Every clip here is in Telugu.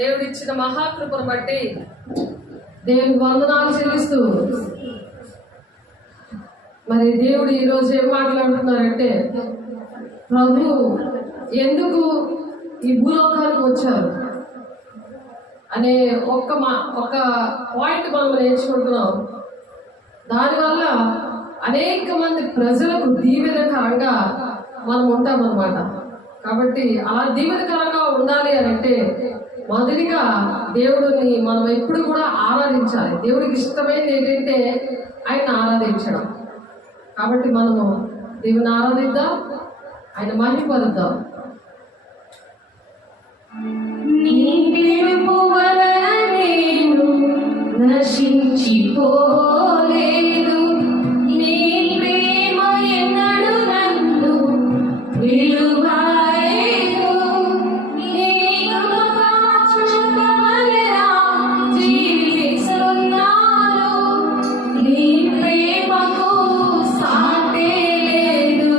దేవుడిచ్చిన మహాకృపను బట్టి దేవునికి వందనాలు చెల్లిస్తూ, మరి దేవుడు ఈరోజు ఏం మాట్లాడుతున్నారంటే, ప్రభు ఎందుకు ఈ భూలోకానికి వచ్చారు అనే ఒక పాయింట్ మనం నేర్చుకుంటున్నాం. దానివల్ల అనేక మంది ప్రజలకు దీవెనకరంగా మనం ఉంటామన్నమాట. కాబట్టి అలా దీవెనకరంగా ఉండాలి అని అంటే మొదటిగా దేవుడిని మనం ఎప్పుడు కూడా ఆరాధించాలి. దేవుడికి ఇష్టమైనది ఏంటంటే ఆయన ఆరాధించడం. కాబట్టి మనము దేవుని ఆరాధిద్దాం, ఆయన మహిమపరుద్దాం. నీ పిలుపు వలన నేను నశించిపోలేదు, నీ ప్రేమ ఎన్నడు నన్ను విలువలేదు, నీ కృప వలన జీవిస్తున్నాను, నీ ప్రేమకు సాటే లేదు.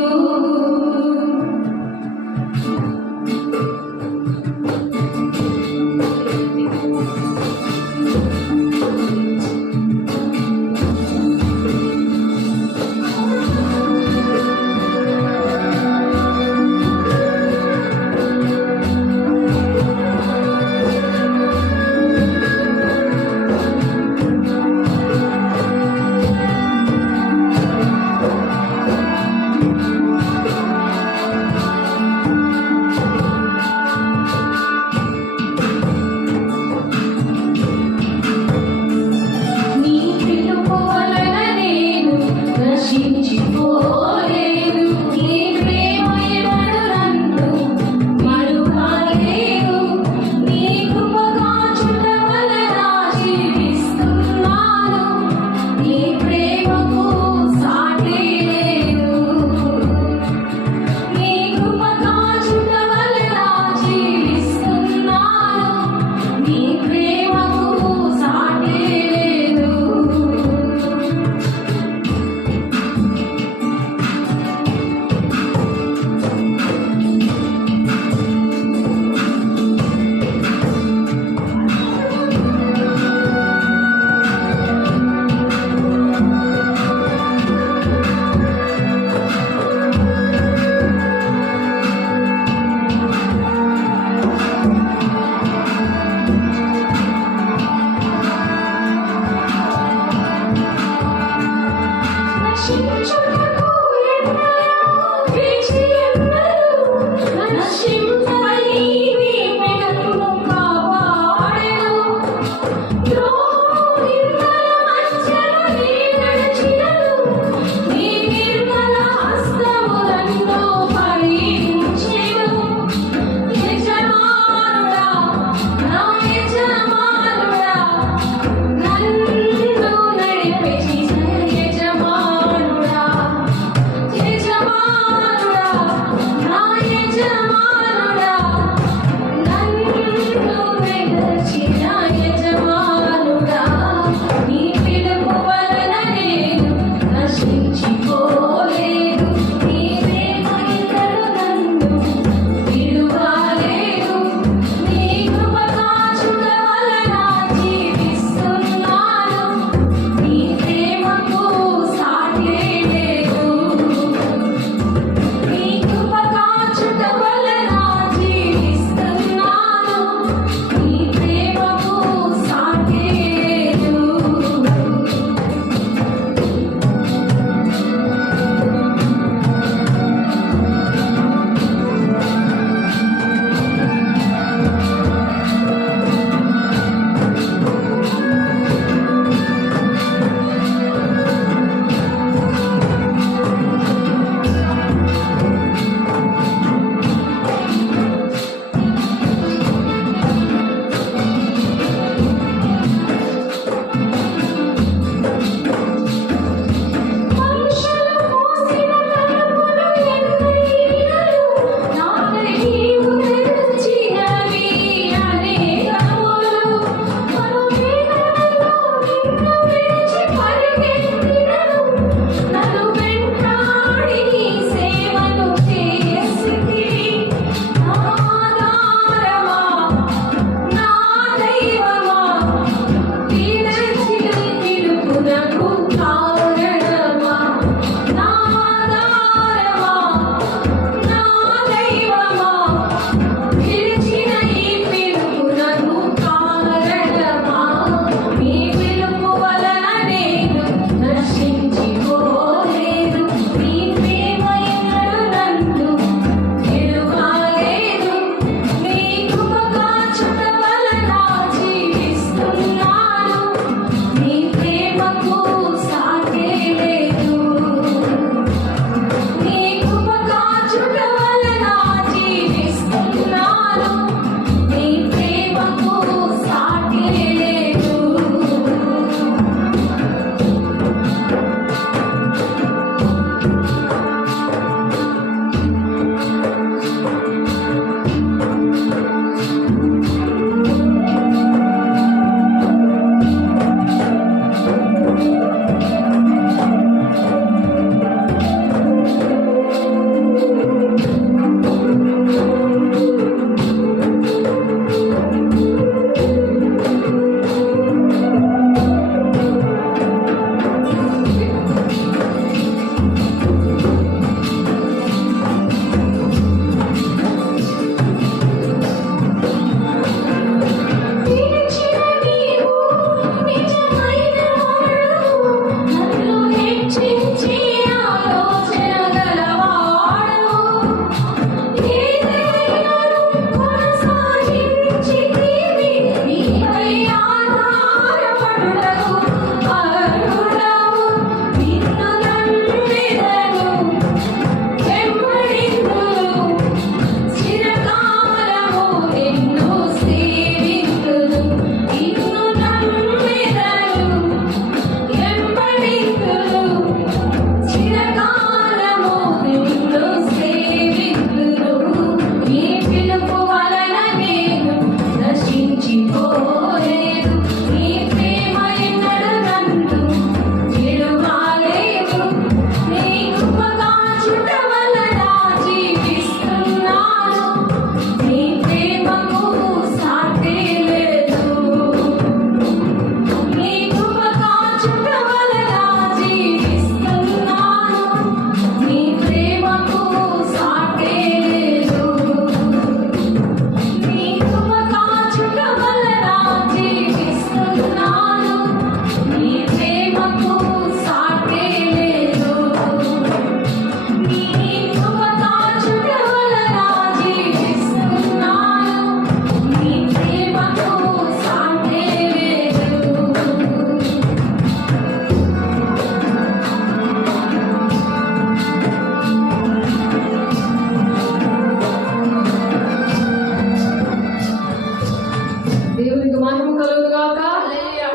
దేవునికి మహిమ కలుగును గాక.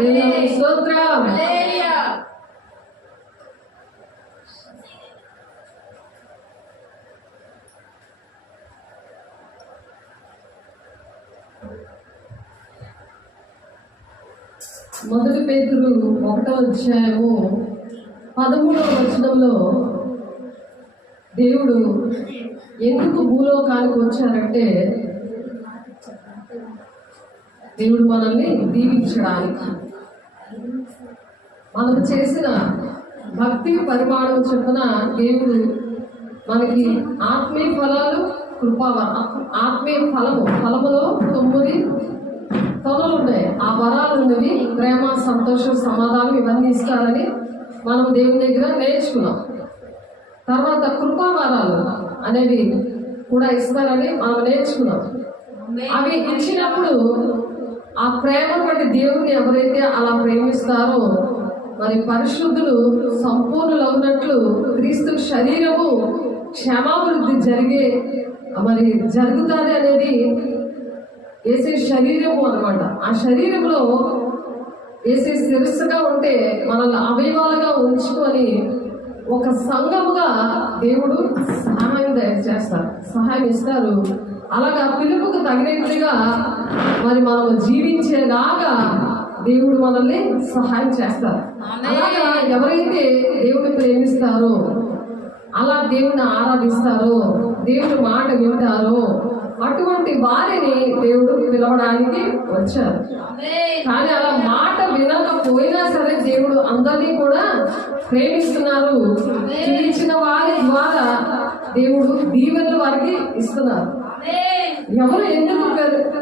దేవునికి స్తోత్రం. మొదటి పేతురు 1వ అధ్యాయము 13వ వచనంలో దేవుడు ఎందుకు భూలోకానికి వచ్చారంటే దేవుడు మనల్ని దీవించడానికి, మనకు చేసిన భక్తి పరిమాణం చొప్పున దేవుడు మనకి ఆత్మీయ ఫలాలు, ఆత్మీయ ఫలములో 9 తొలలు ఉన్నాయి. ఆ వరాలు ఉన్నవి ప్రేమ, సంతోషం, సమాధానం ఇవన్నీ ఇస్తారని మనం దేవుని దగ్గర నేర్చుకున్నాం. తర్వాత కృపావరాలు అనేవి కూడా ఇస్తారని మనం నేర్చుకున్నాం. అవి ఇచ్చినప్పుడు ఆ ప్రేమ బట్టి దేవుడిని ఎవరైతే అలా ప్రేమిస్తారో మరి పరిశుద్ధులు సంపూర్ణులవునట్లు క్రీస్తు శరీరము క్షమాభివృద్ధి జరుగుతుంది అనేది యేసే శరీరము అన్నమాట. ఆ శరీరంలో యేసే శిరస్సుగా ఉంటే మనల్ని అవయవాలుగా ఉంచుకొని ఒక సంఘముగా దేవుడు సహాయం ఇస్తారు. అలాగా పిలుపుకు తగినట్లుగా మరి మనం జీవించేలాగా దేవుడు మనల్ని సహాయం చేస్తారు. అలాగా ఎవరైతే దేవుడిని ప్రేమిస్తారో, అలా దేవుడిని ఆరాధిస్తారో, దేవుడి మాట వింటారో అటువంటి వారిని దేవుడు పిలవడానికి వచ్చారు. కానీ అలా మాట వినకపోయినా సరే దేవుడు అందరినీ కూడా ప్రేమిస్తున్నారు. పిలిచిన వారి ద్వారా దేవుడు దీవెనలు వారికి ఇస్తున్నారు. ఎవరు ఎందుకు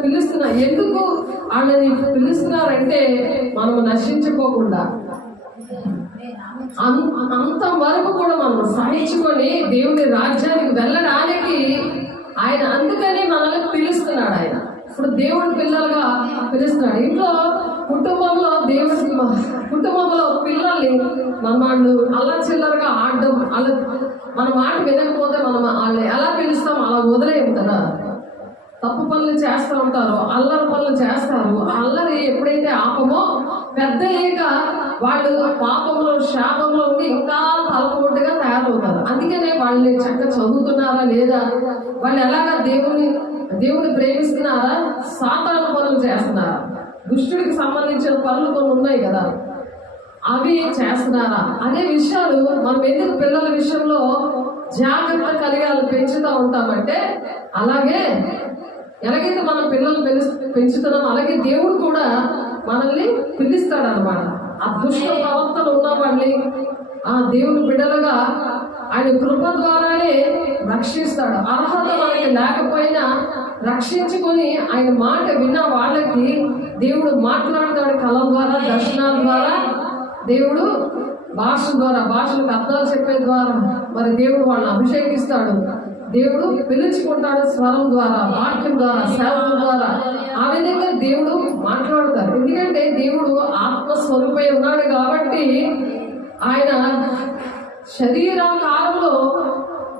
పిలుస్తున్నారు, ఎందుకు వాళ్ళని పిలుస్తున్నారంటే మనం నశించుకోకుండా అంతవరకు కూడా మనం సహించుకొని దేవుడి రాజ్యానికి వెళ్ళడానికి ఆయన అందుకని మనల్ని పిలుస్తున్నాడు. ఆయన ఇప్పుడు దేవుడి పిల్లలుగా పిలుస్తున్నాడు. ఇంట్లో కుటుంబంలో కుటుంబంలో పిల్లల్ని వాళ్ళు అల్లా చిల్లరగా ఆడడం, మన మాట వినకపోతే మనం వాళ్ళని ఎలా పిలుస్తాం, అలా వదిలేయం కదా. తప్పు పనులు చేస్తూ ఉంటారు, అల్లరి పనులు చేస్తారు. ఆ అల్లరి ఎప్పుడైతే ఆపమో పెద్దయ్యాక వాళ్ళు పాపంలో శాపంలో ఉండి ఇంకా తలపోటుగా తయారవుతారు. అందుకనే వాళ్ళని చక్కగా చదువుతున్నారా లేదా, వాళ్ళు ఎలాగా దేవుని ప్రేమిస్తున్నారా, సాతాను పనులు చేస్తున్నారా, దుష్టుడికి సంబంధించిన పనులు కొన్ని ఉన్నాయి కదా, అవి చేస్తున్నారా అనే విషయాలు మనం ఎందుకు పిల్లల విషయంలో జాగ్రత్త కలిగాలి పెంచుతూ ఉంటామంటే, ఎలాగైతే మనం పిల్లలు పెంచుతున్నాం అలాగే దేవుడు కూడా మనల్ని పిలుస్తాడు అనమాట. ఆ దుష్ట ప్రవర్తన ఉన్న వాళ్ళని ఆ దేవుని బిడ్డలుగా ఆయన కృప ద్వారానే రక్షిస్తాడు. అర్హత మనకి లేకపోయినా రక్షించుకొని ఆయన మాట విన్న వాళ్ళకి దేవుడు మాట్లాడతాడు. కళ ద్వారా, దర్శనాల ద్వారా, దేవుడు భాషలకు అర్థాలు చెప్పే ద్వారా మరి దేవుడు వాళ్ళని అభిషేకిస్తాడు. దేవుడు పిలుచుకుంటాడు స్వరం ద్వారా, వాక్యం ద్వారా, సేవల ద్వారా. ఆ విధంగా దేవుడు మాట్లాడతాడు. ఎందుకంటే దేవుడు ఆత్మస్వరూపై ఉన్నాడు కాబట్టి ఆయన శరీరాకారంలో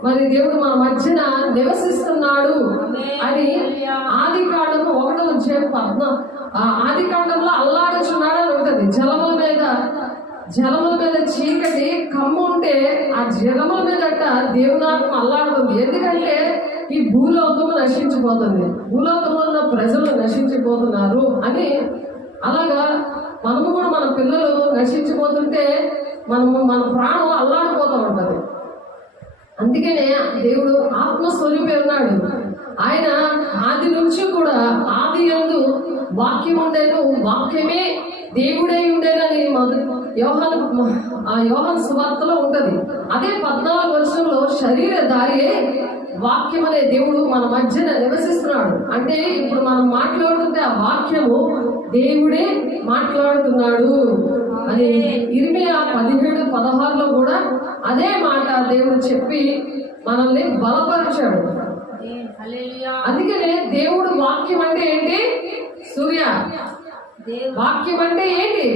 మరి దేవుడు మన మధ్యన నివసిస్తున్నాడు అని ఆదికాండము 1వ అధ్యాయం ఆదికాండంలో అల్లాడుచున్నాడు అని ఉంటుంది. జలముల మీద చీకటి కమ్ము ఉంటే ఆ జలముల మీదట దేవునాత్మ అల్లాడుతుంది. ఎందుకంటే ఈ భూలోకము నశించిపోతుంది, భూలోకంలో ఉన్న ప్రజలు నశించిపోతున్నారు అని. అలాగా మనము కూడా మన పిల్లలు నశించిపోతుంటే మన ప్రాణం అల్లాడిపోతూ ఉంటుంది. అందుకనే దేవుడు ఆత్మస్వరూపే ఉన్నాడు. ఆయన ఆది నుంచి కూడా ఆది యందు వాక్యం ఉండేను, వాక్యమే దేవుడై ఉండేనని యోహాను సువార్తలో ఉంటది. అదే 14వ వచనంలో శరీరధారియే వాక్యం అనే దేవుడు మన మధ్యన నివసిస్తున్నాడు. అంటే ఇప్పుడు మనం మాట్లాడుతుంటే ఆ వాక్యము దేవుడే మాట్లాడుతున్నాడు అని ఇర్మియా 17:16లో కూడా అదే మాట దేవుడు చెప్పి మనల్ని బలపరిచాడు. అందుకనే దేవుడు వాక్యం అంటే ఏంటి? సూర్య వాక్యం అంటే ఏంటి?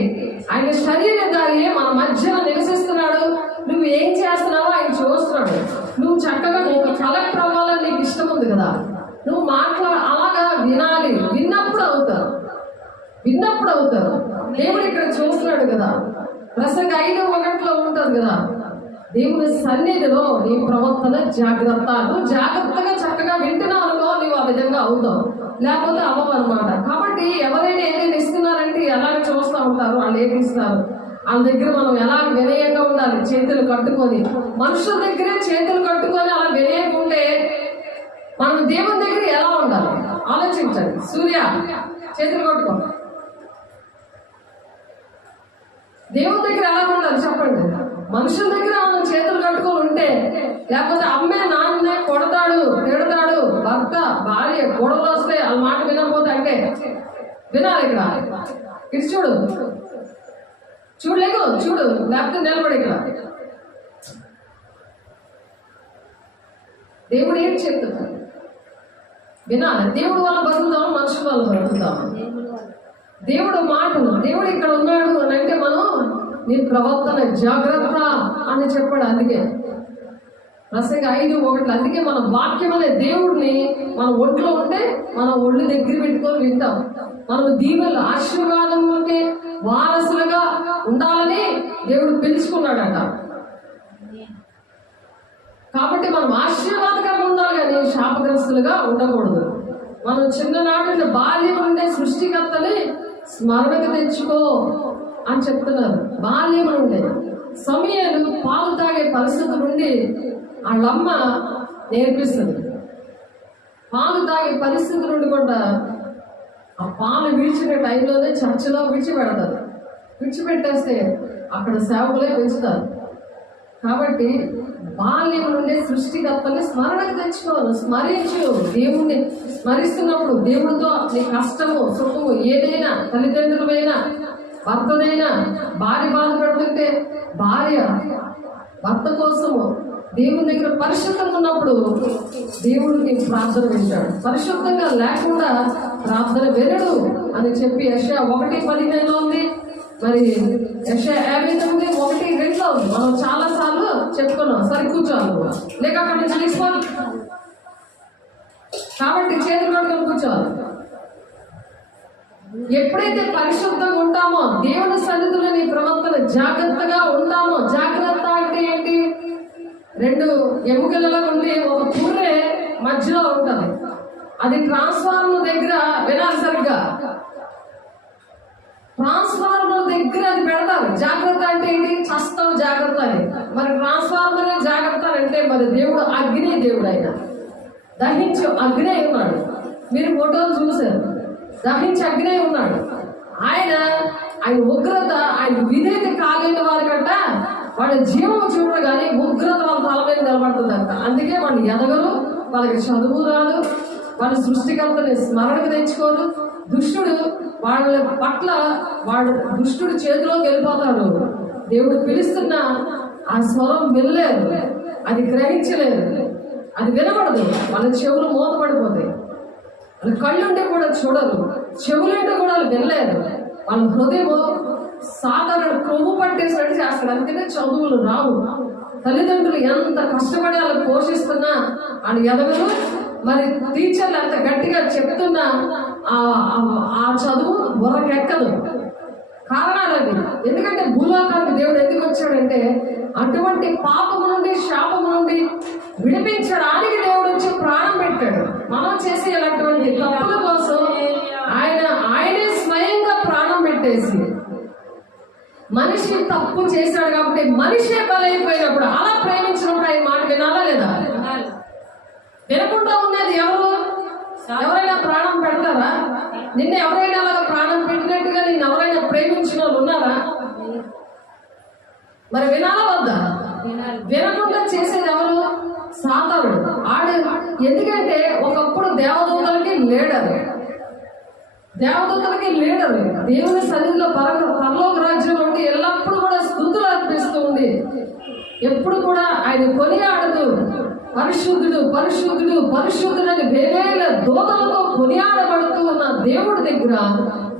ఆయన శరీరధారియే మన మధ్యన నివసిస్తున్నాడు. నువ్వు ఏం చేస్తున్నావో ఆయన చూస్తున్నాడు. నువ్వు చక్కగా ఒక కలెక్టర్ అవ్వాలని నీకు ఇష్టం ఉంది కదా, నువ్వు అలాగా వినాలి. విన్నప్పుడు అవుతావు. విన్నప్పుడు అవుతారు. దేవుడు ఇక్కడ చూస్తున్నాడు కదా, ప్రసంగ 5:1 ఉంటుంది కదా, దేవుని సన్నిధిలో నీ ప్రవర్తన జాగ్రత్త. నువ్వు జాగ్రత్తగా చక్కగా వింటున్నావు అనుకో, నువ్వు ఆ విధంగా అవుతావు, లేకపోతే అవ్వవు అనమాట. కాబట్టి ఎవరైనా ఏదైనా ఇస్తున్నారంటే ఎలాగ చూస్తూ ఉంటారు, వాళ్ళు ఏమి ఇస్తారు, వాళ్ళ దగ్గర మనం ఎలా వినయంగా ఉండాలి, చేతులు కట్టుకొని. మనుషుల దగ్గరే చేతులు కట్టుకొని అలా వినయంగా ఉంటే మనం దేవుని దగ్గర ఎలా ఉండాలి ఆలోచించండి. సూర్య చేతులు కట్టుకో, దేవుని దగ్గర ఎలా ఉండాలి చెప్పండి. మనుషుల దగ్గర మనం చేతులు కట్టుకొని ఉంటే, లేకపోతే అమ్మే నాన్నే కొడతాడు, తిడతాడు, భర్త భార్య గొడవలు వస్తే వాళ్ళ మాట వినకపోతే అంటే వినాలి. ఇక్కడ ఇటు చూడు, చూడలేకు చూడు, లేకపోతే నిలబడి ఇక్కడ. దేవుడు ఏంటి చెప్తున్నాడు వినాలి. దేవుడు వల్ల బతుకుతాం, మనుషుల వల్ల బతుకుతాం. దేవుడు మాటలు, దేవుడు ఇక్కడ ఉన్నాడు అని అంటే మనం నీ ప్రవర్తన జాగ్రత్త అని చెప్పాడు. అందుకే ప్రసంగ 5:1. అందుకే మన వాక్యం అనే దేవుడిని మన ఒంట్లో ఉంటే మనం ఒళ్ళు దగ్గర పెట్టుకొని వింటాం. మనం దీవెనలు ఆశీర్వాదంలోకి వారసులుగా ఉండాలని దేవుడు పిలుచుకున్నాడట. కాబట్టి మనం ఆశీర్వాదకరంగా ఉండాలి కానీ శాపగ్రస్తులుగా ఉండకూడదు. మనం చిన్ననాటి బాల్యం ఉండే సృష్టికర్తని స్మరణకు తెచ్చుకో అని చెప్తున్నారు. బాల్యం ఉండే సమయాలు పాలు తాగే పరిస్థితి నుండి వాళ్ళమ్మ నేర్పిస్తుంది. పాలు తాగే పరిస్థితి నుండి కూడా ఆ పాలు విడిచిన టైంలోనే చర్చలో విడిచిపెడతారు. విడిచిపెట్టేస్తే అక్కడ సేవకులే పెంచుతారు. కాబట్టి బాల్యం నుండి సృష్టికర్తని స్మరణకు తెచ్చుకోను, స్మరించు. దేవుణ్ణి స్మరిస్తున్నప్పుడు దేవుడితో నీ కష్టము సుఖము ఏదైనా, తల్లిదండ్రులైనా భర్తదైనా, భార్య బాధపడుతుంటే భార్య భర్త కోసము దేవుని దగ్గర పరిశుద్ధంగా ఉన్నప్పుడు దేవుడికి ప్రార్థన వింటాడు. పరిశుద్ధంగా లేకుండా ప్రార్థన వినడు అని చెప్పి యెషయా 1:15 ఉంది. మరి యెషయా 59:1-2 ఉంది. మనం చాలా సార్లు చెప్పుకున్నాం. సరి కూర్చోవాలి లేక అక్కడి నుంచి తీసుకోవాలి. కాబట్టి చేతులు కట్టుకొని కూర్చోవాలి. ఎప్పుడైతే పరిశుద్ధంగా ఉంటామో, దేవుని సన్నిధిలో నీ ప్రవర్తన జాగ్రత్తగా ఉంటామో. జాగ్రత్త అంటే ఏంటి? 2 ఎముకలలో ఉండి ఒక పూరే మధ్యలో ఉంటుంది. అది ట్రాన్స్ఫార్మర్ దగ్గర వినాలి సరిగ్గా. ట్రాన్స్ఫార్మర్ దగ్గర అది పెడతారు. జాగ్రత్త అంటే ఏంటి? చస్తావు జాగ్రత్త అని. మరి ట్రాన్స్ఫార్మర్ జాగ్రత్త అంటే మరి దేవుడు అగ్ని దేవుడు, ఆయన దహించి అగ్ని ఉన్నాడు. మీరు ఫోటోలు చూశారు, దహించి అగ్ని ఉన్నాడు. ఆయన ఉగ్రత, ఆయన విధేయత కాలేని వారికంట వాళ్ళ జీవం చూడరు కానీ ఉగ్రత వాళ్ళ తల మీద నిలబడుతుందంట. అందుకే వాళ్ళు ఎదగరు, వాళ్ళకి చదువు రాదు, వాళ్ళ సృష్టికర్తని స్మరణకు తెచ్చుకోరు. దుష్టుడు వాళ్ళ పట్ల దుష్టుడు చేతిలోకి వెళ్ళిపోతారు. దేవుడు పిలుస్తున్న ఆ స్వరం వినలేరు, అది గ్రహించలేరు, అది వినబడదు. వాళ్ళ చెవులు మూతపడిపోతాయి. వాళ్ళ కళ్ళుంటే కూడా చూడరు, చెవులుంటే కూడా వాళ్ళు వినలేరు. వాళ్ళ హృదయం సాధారణ కొవ్వు పట్టేసినట్టు చేస్తారు. అందుకనే చదువులు రావు. తల్లిదండ్రులు ఎంత కష్టపడి వాళ్ళని పోషిస్తున్నా వాళ్ళు ఎదగరు. మరి టీచర్లు ఎంత గట్టిగా చెప్తున్నా ఆ చదువు బుర్రకెక్కదు. కారణాలది. ఎందుకంటే భూలోకానికి దేవుడు ఎందుకు వచ్చాడంటే అటువంటి పాపము నుండి శాపము నుండి విడిపించడానికి దేవుడు వచ్చి ప్రాణం పెట్టాడు. మనం చేసే ఇలాంటి తప్పుల కోసం ఆయనే స్వయంగా ప్రాణం పెట్టేసి మనిషి తప్పు చేశాడు కాబట్టి మనిషే బలైపోయినప్పుడు, అలా ప్రేమించినప్పుడు ఆయన మాట వినాలా లేదా? వినకుండా ఉన్నది ఎవరు? ఎవరైనా ప్రాణం పెడతారా? నిన్న ఎవరైనా అలాగా ప్రాణం పెట్టినట్టుగా నిన్ను ఎవరైనా ప్రేమించిన వాళ్ళు ఉన్నారా? మరి వినాలా వద్దా? వినకుండా చేసేది ఎవరు? సాతానుడు. ఎందుకంటే ఒకప్పుడు దేవదూతలకి లీడర్, దేవుని సన్నిధిలో పరలోక రాజ్యం నుండి ఎల్లప్పుడూ కూడా స్తుతులు అర్పిస్తూ ఉంది. ఎప్పుడు కూడా ఆయన కొనియాడుతూ పరిశుద్ధుడు పరిశుద్ధుడు పరిశుద్ధుడు అని వేవేల దూతలతో కొనియాడబడుతూ ఉన్న దేవుడి దగ్గర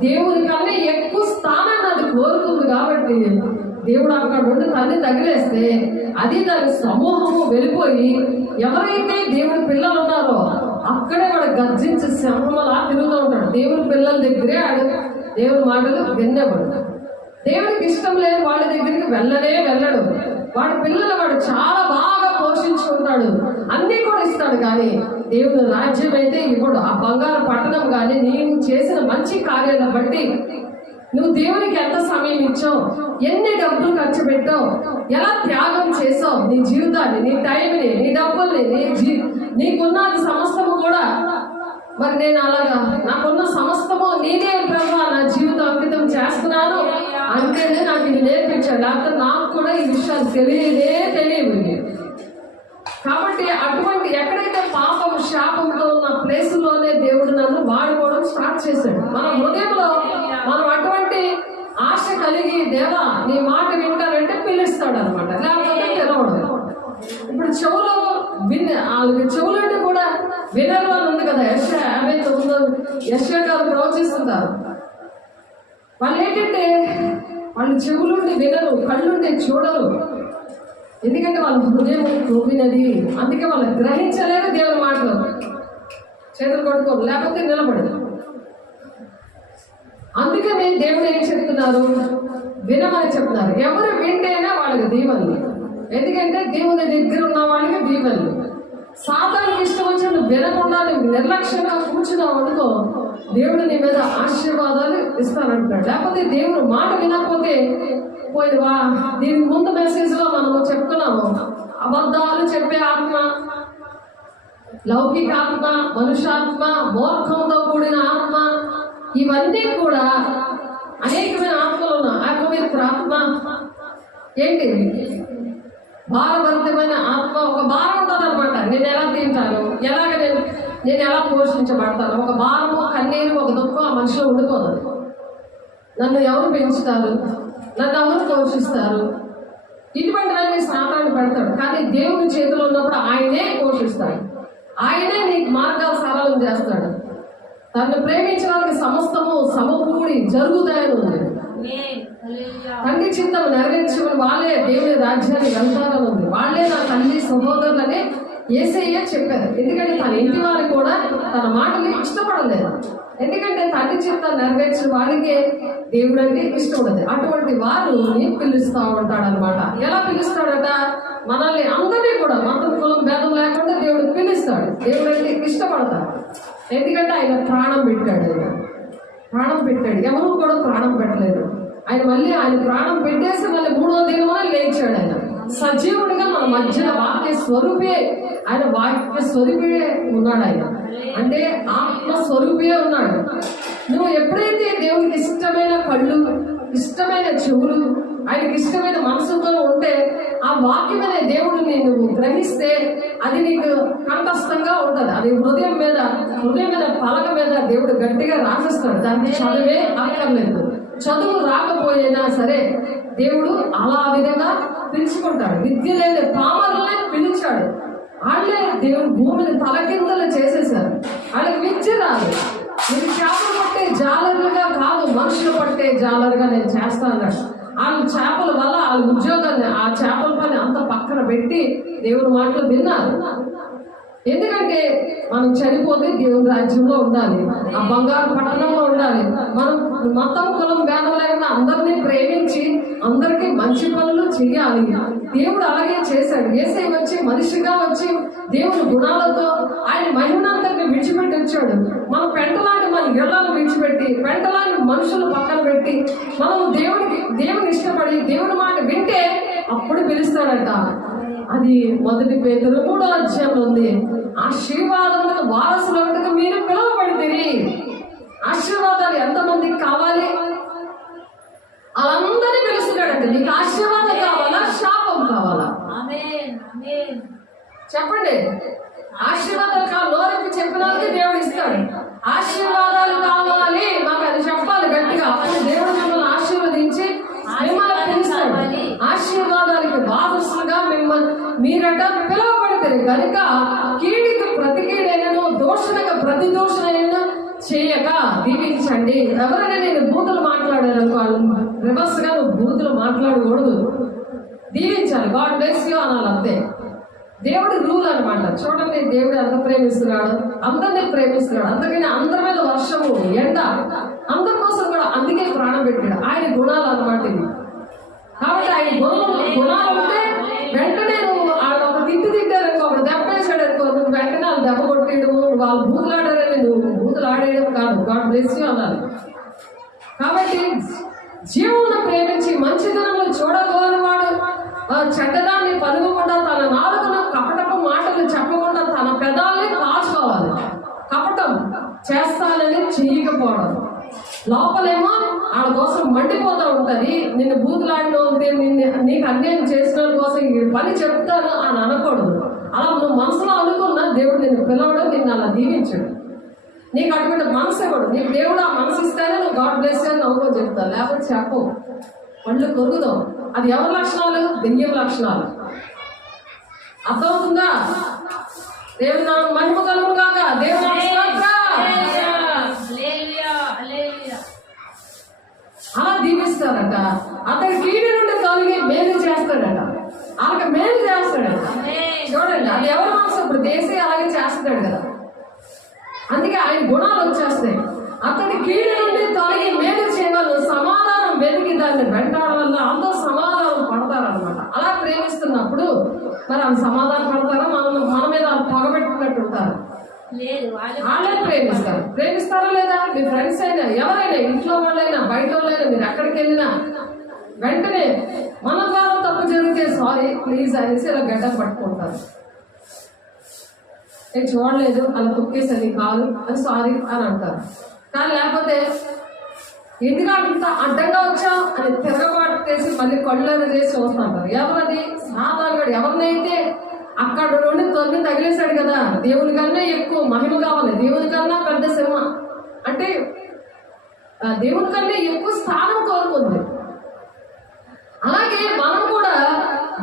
దేవుని కన్నా ఎక్కువ స్థానాన్ని అది కోరుతుంది. కాబట్టి దేవుడు అక్కడ నుండి తల్లి తగిలేస్తే అది దాని సమూహము వెళ్ళిపోయి ఎవరైతే దేవుని పిల్లలు ఉన్నారో అక్కడే వాడు గర్జించి సింహమలా తిరుగుతూ ఉంటాడు. దేవుని పిల్లల దగ్గరే దేవుని మాటలు విన్నవాడు. దేవుడికి ఇష్టం లేని వాళ్ళ దగ్గరికి వెళ్ళడు. వాడి పిల్లలు వాడు చాలా బాగా పోషించుకుంటాడు, అన్నీ కూడా ఇస్తాడు. కానీ దేవుని రాజ్యం అయితే ఇవ్వడు. ఆ బంగారు పట్టణం కానీ నీవు చేసిన మంచి కార్యాలను బట్టి నువ్వు దేవునికి ఎంత సమయం ఇచ్చావు, ఎన్ని డబ్బులు ఖర్చు పెట్టావు, ఎలా త్యాగం చేసావు, నీ జీవితాన్ని, నీ టైంని, నీ డబ్బుల్ని, నీకున్న సమస్తము కూడా. మరి నేను అలాగా నాకున్న సమస్తము నేనే ప్రభు నా జీవితం అంకితం చేస్తున్నాను అంటేనే నాకు ఇది నేర్పించాడు. లేకపోతే నాకు కూడా ఈ విషయాలు తెలియవు. కాబట్టి అటువంటి ఎక్కడైతే పాపం శాపంతో ఉన్న ప్లేసుల్లోనే దేవుడు నన్ను వాడుకోవడం స్టార్ట్ చేశాడు. మన హృదయంలో మనం అటువంటి ఆశ కలిగి దేవా నీ మాట వింటానంటే పిలుస్తాడు అనమాట, లేకపోతే పిలవడు. ఇప్పుడు వాళ్ళకి చెవులంటే కూడా వినరు అని ఉంది కదా. యెషయా గారు ప్రవచిస్తుంటారు. వాళ్ళు ఏంటంటే వాళ్ళు చెవులుండి వినరు, కళ్ళుండి చూడరు. ఎందుకంటే వాళ్ళ హృదయం క్రొవ్వినది. అందుకే వాళ్ళు గ్రహించలేరు దేవుని మాటలు. చేతులు కొడుకోరు, లేకపోతే నిలబడదు. అందుకని దేవుడు ఏం చెప్తున్నారు, వినమని చెప్తున్నారు. ఎవరు వింటేనే వాళ్ళకి దీవెనలు. ఎందుకంటే దేవుని దగ్గర ఉన్న వాళ్ళకి దీవెనలు. సాతానికి ఇష్టం వచ్చి నువ్వు వినకుండా నువ్వు నిర్లక్ష్యంగా కూర్చున్నావు అనుకో, దేవుడు నీ మీద ఆశీర్వాదాలు ఇస్తానంటున్నాడు. లేకపోతే దేవుడు మాట వినకపోతే పోయివా. దీనికి ముందు మెసేజ్ లో మనము చెప్తున్నాము, అబద్ధాలు చెప్పే ఆత్మ, లౌకిక ఆత్మ, మనుషాత్మ, మూర్ఖంతో కూడిన ఆత్మ, ఇవన్నీ కూడా అనేకమైన ఆత్మలు ఉన్నాయి. అపవిత్ర ఆత్మ ఏంటి, భారభరితమైన ఆత్మ. ఒక భారం ఉంటుంది అనమాట. నేను ఎలా తింటాను, ఎలాగ నేను ఎలా పోషించబడతాను, ఒక భారము, కన్నీరు, ఒక దుఃఖం ఆ మనిషిలో ఉండిపోదు. నన్ను ఎవరు పెంచుతారు, నన్ను ఎవరు పోషిస్తారు, ఇటువంటివన్నీ సాతాను పెడతాడు. కానీ దేవుని చేతిలో ఉన్నప్పుడు ఆయనే పోషిస్తాడు, ఆయనే నీకు మార్గాలు సరళం చేస్తాడు. తను ప్రేమించడానికి సమస్తము సమకూడి జరుగుతాయని ఉంది. తండ్రి చిత్తం నెరవేర్చుకుని వాళ్ళే దేవుని రాజ్యాన్ని వెళ్తారని ఉంది. వాళ్ళే నా తల్లి సహోదరులనే యేసయ్య చెప్పారు. ఎందుకంటే తన ఇంటి వారు కూడా తన మాటలు ఇష్టపడలేదు. ఎందుకంటే తండ్రి చిత్తం నెరవేర్చిన వాడికే దేవుడు అంటే ఇష్టం ఉండదు. అటువంటి వారు నేను పిలుస్తూ ఉంటాడు అనమాట. ఎలా పిలుస్తాడట, మనల్ని అందరినీ కూడా మతం కులం భేదం లేకుండా దేవుడు పిలుస్తాడు. దేవుడు అంటే ఇష్టపడతాడు. ఎందుకంటే ఆయన ప్రాణం పెట్టాడు. ఎవరు కూడా ప్రాణం పెట్టలేదు. ఆయన ప్రాణం పెట్టేసి మళ్ళీ 3వ దినమున లేచాడు. ఆయన సజీవుడిగా మన మధ్యన వాక్య స్వరూపే ఉన్నాడు. ఆయన అంటే ఆత్మ స్వరూపే ఉన్నాడు. నువ్వు ఎప్పుడైతే దేవునికి ఇష్టమైన కళ్ళు, ఇష్టమైన చెవులు, ఆయనకి ఇష్టమైన మనసుతో ఉంటే ఆ వాక్యమైన దేవుడిని నువ్వు గ్రహిస్తే అది నీకు కంఠస్థంగా ఉంటుంది. అది హృదయం మీద పలక మీద దేవుడు గట్టిగా రాసిస్తాడు. దానికి చదువే అక్కర్లేదు. చదువు రాకపోయినా సరే దేవుడు అలా విధంగా పిలుచుకుంటాడు. విద్య లేని పామరులనే పిలిచాడు. వాళ్ళే దేవుడు భూమిని తలకిందలు చేసేసారు. వాళ్ళకి విద్య రాదు. మీరు చేపలు పట్టే జాలరులుగా కాదు, మనుషులు పట్టే జాలరుగా నేను చేస్తాను. వాళ్ళు చేపల వల్ల వాళ్ళ ఉద్యోగాన్ని, ఆ చేపల పని అంత పక్కన పెట్టి దేవుని మాటలు విన్నారు. ఎందుకంటే మనం చనిపోతే దేవుని రాజ్యంలో ఉండాలి, ఆ బంగారు పట్టణంలో ఉండాలి. మనం మొత్తం కులం భేదం లేకుండా అందరినీ ప్రేమించి అందరికీ మంచి పనులు చెయ్యాలి. దేవుడు అలాగే చేశాడు. యేసయ్య వచ్చి మనిషిగా వచ్చి దేవుని గుణాలతో ఆయన మహిమనంతటిని విడిచిపెట్టి వచ్చాడు. మనం పెంటలాంటి మన ఇళ్లను విడిచిపెట్టి, పెంటలాంటి మనుషులు పక్కన పెట్టి మనం దేవుని ఇష్టపడి దేవుని మాట వింటే అప్పుడు పిలుస్తాడట. అది 1 పేతురు 3వ అధ్యాయంలో ఉంది. ఆశీర్వాదములకు వారసులకు మీరు పిలువబడితే. ఆశీర్వాదాలు ఎంతమందికి కావాలి? వాళ్ళందరినీ పిలుస్తున్నాడంటే నీకు ఆశీర్వాదం కావాలా, శాపం కావాలా? చెప్పండి. ఆశీర్వాదాలు కావాలి. నోరికి చెప్పిన వాళ్ళకి దేవుడు ఇస్తాడు. ఆశీర్వాదాలు కావాలి మాకు అది చెప్పాలి గట్టిగా. అప్పుడు దేవుడు మిమ్మల్ని ఆశీర్వదించి మిమ్మల్ని పిలుస్తాడు. ఆశీర్వాదాలకి వారసులుగా మీరట పిలువబడతారు కనుక కీడికి ప్రతి కీడైనను, దోషణకు ప్రతి దోషణైనా చేయక దీవించండి. ఎవరైనా నేను బూతులు మాట్లాడాను రివర్స్ గా నువ్వు బూతులు మాట్లాడకూడదు, దీవించాలి. గాడ్ బ్లెస్ యూ అనాలి అంతే. దేవుడి రూల్ అనమాట. చూడండి దేవుడు ఎంత ప్రేమిస్తున్నాడు, అందరినీ ప్రేమిస్తున్నాడు. అందుకని అందరి మీద వర్షము, ఎండ అందరి కోసం కూడా. అందుకే బ్లెస్ యూ అనాలి. కాబట్టి జీవమును ప్రేమించి మంచిదనము చూడగోని వాడు చెడ్డదాన్ని పలుకకుండా తన నాలుకను కపటపు మాటలు చెప్పకుండా తన పెదాల్ని కాచుకోవాలి. కపటం చేస్తానని చెయ్యకపోవడం, లోపలేమో వాళ్ళ కోసం మండిపోతూ ఉంటుంది. నిన్ను బూతులాడిన ఉంటే నీకు అన్యాయం చేసిన కోసం ఈ పని చెప్తాను అని అనకూడదు. అలా నువ్వు మనసులో అనుకున్నా దేవుడు నిన్ను పిలవడం, నిన్ను అలా దీవించడు. నీకు అటువంటి మనసు ఇవ్వడు. నీకు దేవుడు ఆ మనసు ఇస్తేనే నువ్వు గాడ్ బ్లెస్ అని నవ్వుకొని చెప్తావు, లేకపోతే చెప్పు, పళ్ళు కొరుకుతావు. అది ఎవరి లక్షణాలు? దెయ్యం లక్షణాలు. అర్థమవుతుందా? దేవుడు నా మహిమ కలుగు కాక. దేవుడు అలా దీవిస్తాడట. అతడి కీడి నుండి తొలగి మేలు చేస్తాడట. అలాగే మేలు చేస్తాడట. చూడండి, అది ఎవరి మనసు? ఇప్పుడు దేశీ అలాగే చేస్తాడు కదా, అందుకే ఆయన గుణాలు వచ్చేస్తాయి. అతడి కీడి నుండి తొలగి మేలు చేయగలరు, సమాధానం వెతికి దాన్ని వెంటాడడం వల్ల అందరూ సమాధానం పడతారనమాట. అలా ప్రేమిస్తున్నప్పుడు మరి వాళ్ళు సమాధానం పడతారా? మన మీద వాళ్ళు పొగబెట్టుకున్నట్టు ఉంటారు. వాళ్ళే ప్రేమిస్తారు. ప్రేమిస్తారా లేదా? మీ ఫ్రెండ్స్ అయినా, ఎవరైనా, ఇంట్లో వాళ్ళైనా, బయట వాళ్ళైనా, మీరు ఎక్కడికి వెళ్ళినా వెంటనే మన ద్వారా తప్పు జరిగితే సారీ ప్లీజ్ అనేసి ఇలా గడ్డ పట్టుకుంటారు. నేను చూడలేదు, అలా తొక్కేసరి కాదు అని సారీ అని అంటారు. కానీ లేకపోతే ఎందుకు అంత అడ్డంగా వచ్చావు అని తిరగబాటు చేసి మళ్ళీ కళ్ళను చేసి చూస్తుంటారు. ఎవరది? సాధారణ ఎవరినైతే అక్కడ నుండి తొంగి తగిలేశాడు కదా, దేవుని కన్నా ఎక్కువ మహిమ కావాలి, దేవుని కన్నా పెద్ద సింహ అంటే దేవుని కన్నా ఎక్కువ స్థానం కోరుకుంది. అలాగే మనం కూడా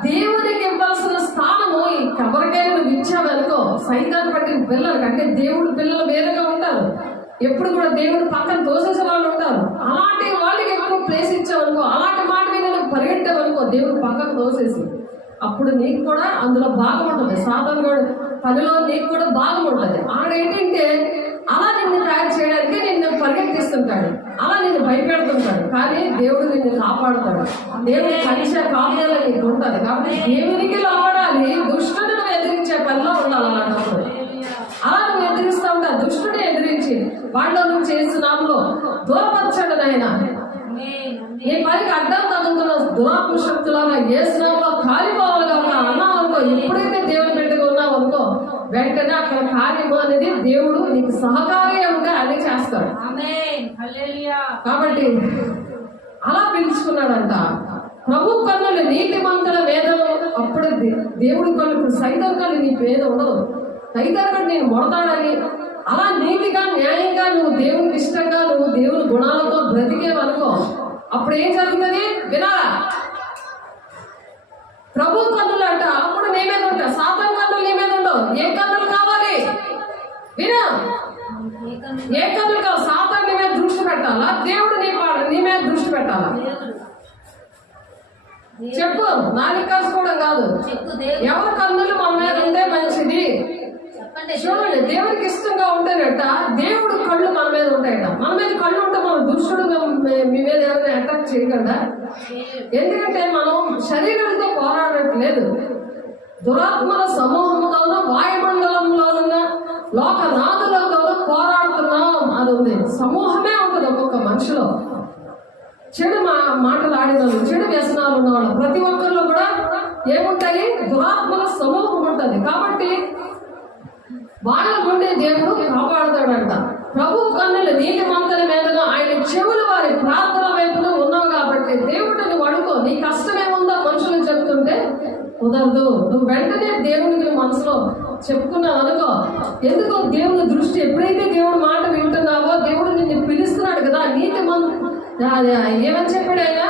దేవునికి ఇవ్వాల్సిన స్థానము ఎవరికైనా నువ్వు ఇచ్చావనుకో, సైతాన్ని పట్టిన పిల్లలకి, అంటే దేవుడి పిల్లలు వేరుగా ఉంటారు, ఎప్పుడు కూడా దేవుడు పక్కన తోసేసే వాళ్ళు ఉంటారు. అలాంటి వాళ్ళకి ఎక్కువ ప్లేస్ ఇచ్చావనుకో, అలాంటి మాట మీద నువ్వు పరిగెట్టావనుకో దేవుడు పక్కకు తోసేసి, అప్పుడు నీకు కూడా అందులో భాగం ఉంటుంది. సాధారణ పనిలో నీకు కూడా భాగం ఉంటుంది. ఆడేంటంటే అలా నిన్ను తయారు చేయడానికి నిన్ను పరిగెత్తిస్తుంటాడు, అలా నిన్ను భయపెడుతుంటాడు. కానీ దేవుడు నిన్ను కాపాడుతాడు. దేవుడి కంచె కాపుదల నీకు ఉంటుంది. కాబట్టి దేవునికి లోబడాలి, దుష్టుని నువ్వు ఎదిరించే పనిలో ఉండాలి. అలాంటప్పుడు అలా నువ్వు ఎదిరిస్తూ ఉంటావు. దుష్టుని ఎదిరించి వాళ్ళు నువ్వు చేసినాలో దూరపరచండి నాయన. నీ పనికి అడ్డం తగ్గుతున్న దురాత్మ శక్తులాగా ఏసునామలో కాలిపోవాలిగా అన్నావు అనుకో, ఎప్పుడైతే దేవుని బిడ్డగా ఉన్నావు అనుకో, వెంటనే అక్కడ కార్యము అనేది దేవుడు నీకు సహకారి ఉంటే అది చేస్తాడు. కాబట్టి అలా పిలుచుకున్నాడంట. ప్రభు కన్నులు నీతి మంతుల వేదలు. అప్పుడు దేవుడి కళ్ళు సైతం కళ్ళు నీ పేద ఉండదు. సైతం కళ్ళు నేను మొడతాడని అలా నీతిగా న్యాయంగా నువ్వు దేవునికి ఇష్టంగా నువ్వు దేవుని గుణాలతో బ్రతికేవనుకో, అప్పుడు ఏం జరుగుతుంది వినాలా? ప్రభు కన్నులు అంట అప్పుడు నీ మీద ఉంటా, సాతాను కన్నులు నీ మీద ఉండవు. ఏ కన్నులు కావాలి? వినా, ఏ కన్నులు కావాలి? సాతాను నీ మీద దృష్టి పెట్టాలా? దేవుడు నీ మీద దృష్టి పెట్టాలా? చెప్పు, నాలుగు కలుసుకోవడం కాదు. ఎవరి కన్నులు మన మీద ఉంటే మంచిది. చూడండి, దేవుడికి ఇష్టంగా ఉంటేనట దేవుడు కళ్ళు మన మీద ఉంటాయట. మన మీద కళ్ళు ఉంటే మనం దుష్టుడుగా మీ మీద ఏమైనా అటాక్ చేయగలరా? ఎందుకంటే మనం శరీరంతో పోరాడట్లేదు, దురాత్మల సమూహంతోనూ వాయుమండలంలోనున్న లోక నాదులతోనూ పోరాడుతున్నాం. అది ఉంది, సమూహమే ఉంటుంది ఒక్కొక్క మనిషిలో. చెడు మాటలు ఆడిన వాళ్ళు, చెడు వ్యసనాలు ఉన్న వాళ్ళు, ప్రతి ఒక్కరిలో కూడా ఏముంటాయి? దురాత్మల సమూహం ఉంటుంది. కాబట్టి వాళ్ళ నుండి దేవుడు కాపాడుతాడంట. ప్రభు కన్నులు నీతి మంతుల మీదను ఆయన చెవులు వారి ప్రార్థన వైపును ఉన్నావు. కాబట్టి దేవుడిని అడుకో. నీ కష్టం ఏముందో మనుషులు చెప్తుంటే కుదరదు. నువ్వు వెంటనే దేవుడికి మనసులో చెప్పుకున్నావు అనుకో. ఎందుకో దేవుని దృష్టి, ఎప్పుడైతే దేవుడు మాట వింటున్నావో దేవుడు నిన్ను పిలుస్తున్నాడు కదా. నీతి ఏమని చెప్పాడు ఆయన?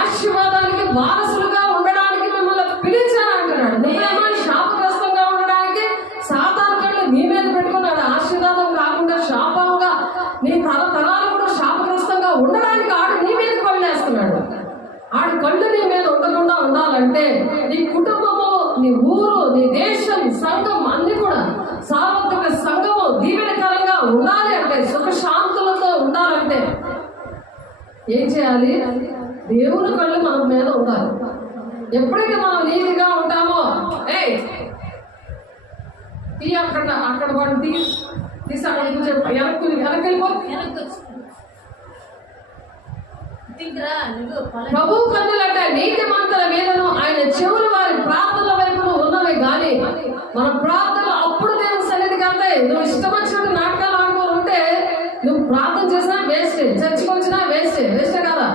ఆశీర్వాదానికి వారసులుగా ఉండడానికి మిమ్మల్ని పిలిచాను అంటున్నాడు. నువ్వేమో శాపగ్రస్తంగా ఉండడానికి సాతాను కళ్ళు నీ మీద పెట్టుకున్నాడు. ఆశీర్వాదం కాకుండా శాపంగా నీ తరతరాలు కూడా శాపగ్రస్తంగా ఉండడానికి ఆడు నీ మీద కళ్ళేస్తున్నాడు. ఆడు కళ్ళు నీ మీద ఉండకుండా ఉండాలంటే నీ కుటుంబము, నీ ఊరు, నీ దేశం, సంఘం అన్ని కూడా సార్వత్రిక సంఘము దీవెనకరంగా ఉండాలి అంటే, సుఖశాంతులతో ఉండాలంటే ఏం చేయాలి? దేవుని కళ్ళు మన మీద ఉండాలి. ఎప్పుడైతే మనం నీతిగా ఉంటామో, అక్కడ పండి తీసాడు చెప్పు, వెనక్కి వెళ్ళిపో. ప్రభు కన్నులంట నీతిమంతుల మీదను ఆయన చెవులు వారి ప్రార్థనల వైపును ఉన్నవి కానీ మన ప్రార్థనలు అప్పుడు దేవుని సన్నిధికి అంటాయి. నువ్వు ఇష్టం వచ్చినట్టు నాటకాలు ఆడుకొని ఉంటే నువ్వు ప్రార్థన చేసినా వేస్టే, చర్చకు వచ్చినా వేస్టే కదా.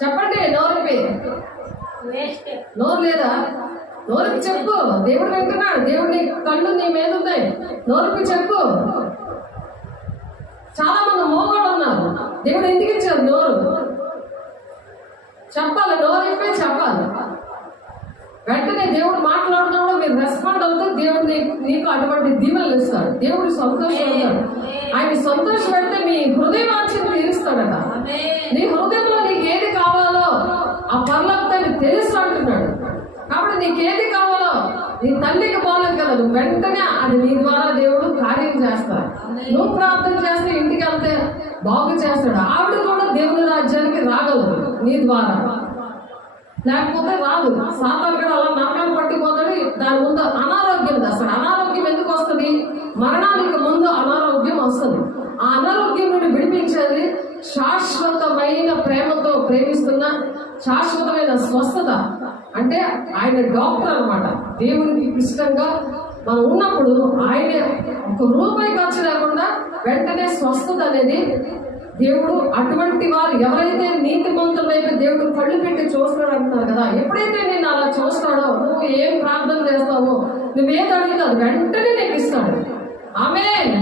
చెప్పండి నోరుకి, నోరు లేదా? నోరుకి చెప్పు, దేవుడు వింటున్నాడు. దేవుడి కళ్ళు నీ మీద ఉన్నాయి, నోరుకి చెప్పు. చాలా మంది మోగాడు ఉన్నారు, దేవుడు ఎందుకు ఇచ్చారు నోరు? చెప్పాలి, నోరు ఇప్పే చెప్పాలి. వెంటనే దేవుడు మాట్లాడుతున్నాడు, మీరు రెస్పాండ్ అవుతే దేవుడు నీకు అటువంటి దీవెనలు ఇస్తాడు. దేవుడు సంతోషపడతాడు. ఆయన సంతోష పెడితే మీ హృదయవాంఛను తీరుస్తాడట. నీ హృదయంలో నీకు ఏది కావాలో ఆ పర్లోకాన్ని తెలుసు అంటున్నాడు. కాబట్టి నీకేది కావాలో, నీ తల్లికి పోలేదు కదా, నువ్వు వెంటనే అది నీ ద్వారా దేవుడు కార్యం చేస్తాడు. నువ్వు ప్రార్థన చేస్తే ఇంటికి వెళ్తే బాగు చేస్తాడు. ఆవిడ కూడా దేవుని రాజ్యానికి రాగలదు నీ ద్వారా, లేకపోతే రాదు. సాతాను కూడా అలా నరకాలు పట్టిపోతాడు. దాని ముందు అనారోగ్యం వస్తాడు. అనారోగ్యం ఎందుకు వస్తుంది? మరణానికి ముందు అనారోగ్యం వస్తుంది. ఆ అనారోగ్యం నుండి విడిపించేది శాశ్వతమైన ప్రేమతో ప్రేమిస్తున్న శాశ్వతమైన స్వస్థత. అంటే ఆయన డాక్టర్ అన్నమాట. దేవునికి ఇష్టంగా మనం ఉన్నప్పుడు ఆయన ఒక రూపాయి ఖర్చు లేకుండా వెంటనే స్వస్థత అనేది దేవుడు, అటువంటి వారు ఎవరైతే నీతిమంతులైతే దేవుడు కళ్ళు పెట్టి చూస్తాడు అంటున్నారు కదా. ఎప్పుడైతే నేను అలా చూస్తాడో, నువ్వు ఏం ప్రార్థన చేస్తావో, నువ్వేది అడిగితే అది వెంటనే నీకు ఇస్తాడు. ఆమేన్.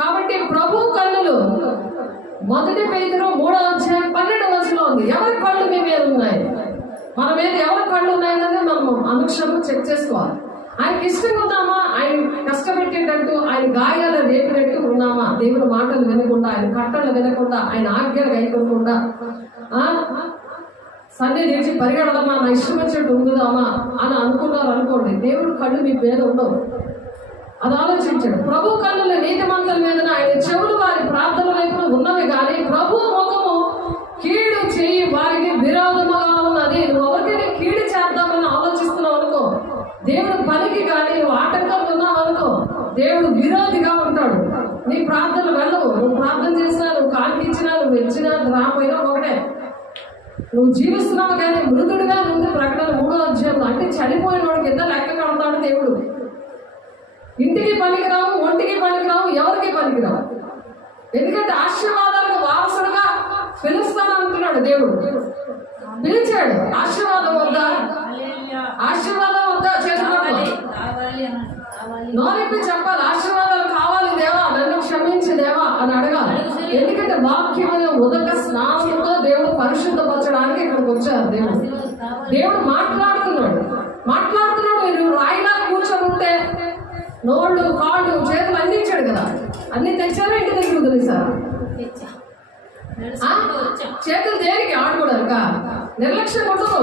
కాబట్టి ప్రభు కన్నులు 1 పేతురు 3:12 ఉంది. ఎవరి కళ్ళు మీ మీద ఉన్నాయి? మన మీద ఎవరి కళ్ళు ఉన్నాయన్నది మనం అనుక్షణం చెక్ చేసుకోవాలి. ఆయనకి ఇష్టంగా ఉన్నామా? ఆయన కష్టపెట్టేటట్టు, ఆయన గాయాలు రేపినట్టు ఉన్నామా? దేవుని మాటలు వినకుండా, ఆయన కట్టలు వినకుండా, ఆయన ఆజ్ఞలు కైకొనకుండా సన్నిధి నుంచి పరిగెడదామా, నా ఇష్టం వచ్చేట్టు ఉందామా అని అనుకున్నారు అనుకోండి, దేవుడు కళ్ళు మీ మీద ఉండవు. అది ఆలోచించాడు. ప్రభు కన్నుల నీతిమంతుల మీద ఆయన చెవులు వారి ప్రార్థన వైపు ఉన్నవి కానీ ప్రభు ముఖము కీడు చేయి వారికి విరోధముగా ఉన్నది. నువ్వు ఎవరికైనా కీడు చేద్దామని ఆలోచిస్తున్నావు అనుకో, దేవుడు పనికి కానీ నువ్వు ఆటంకంగా ఉన్నావు అనుకో, దేవుడు విరోధిగా ఉంటాడు. నీ ప్రార్థనలు వెళ్ళవు. నువ్వు ప్రార్థన చేసినా, నువ్వు కాల్పించినా, నువ్వు ఇచ్చినా, రాపోయినా ఒకటే. నువ్వు జీవిస్తున్నావు కానీ మృతుడుగా నువ్వు ప్రకటన 3వ అంటే చనిపోయిన వాడి కింద లెక్క కడతాడు దేవుడు. ఇంటికి పనికిరావు, ఒంటికి పనికిరావు, ఎవరికి పనికిరావు. ఎందుకంటే ఆశీర్వాదాలకు వారసుడుగా పిలుస్తానంటున్నాడు దేవుడు. పిలిచాడు. ఆశీర్వాదం వద్దా? ఆశీర్వాదం వద్దా? చేతులు నోరెప్పి చెప్పాలి. ఆశీర్వాదాలు కావాలి దేవా, నన్ను క్షమించి దేవా అని అడగాలి. ఎందుకంటే వాక్యమైన ఉదక స్నానంతో దేవుడు పరిశుద్ధపరచడానికి ఇక్కడికి వచ్చారు. దేవుడు మాట్లాడుతున్నాడు. నువ్వు రాయిలా కూర్చొని నోళ్ళు, కాళ్ళు, చేతులు అన్ని ఇచ్చాడు కదా. అన్ని తెచ్చారా? ఇంటి దగ్గర వదిలేసారా? చేతులు దేనికి? ఆడుకోవడానిక? నిర్లక్ష్యం ఉండదు.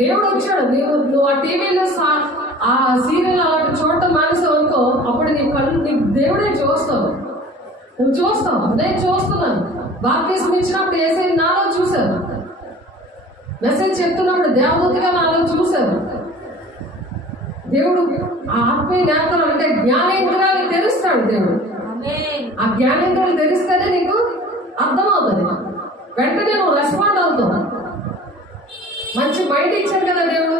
దేవుడు వచ్చాడు. నువ్వు ఆ టీవీలో ఆ సీరియల్ అలాంటి చూడటం మానేసావు అనుకో, అప్పుడు నీ కళ్ళు నీకు దేవుడే చూస్తావు. నువ్వు చూస్తావు. నేను చూస్తున్నాను. బాప్తిస్మం ఇచ్చినప్పుడు ఏసై నాలో చూశారు. మెసేజ్ చెప్తున్నప్పుడు దేవదూతగా నాలో చూశారు. దేవుడు ఆ ఆత్మీయ నేత్రం అంటే జ్ఞానేంద్రాలు తెరుస్తాడు దేవుడు. ఆ జ్ఞానేంద్రాలు తెరిస్తేనే నీకు అర్థమవుతుంది. వెంటనే నువ్వు రెస్పాండ్ అవుతావు. మంచి మైండ్ ఇచ్చాడు కదా దేవుడు.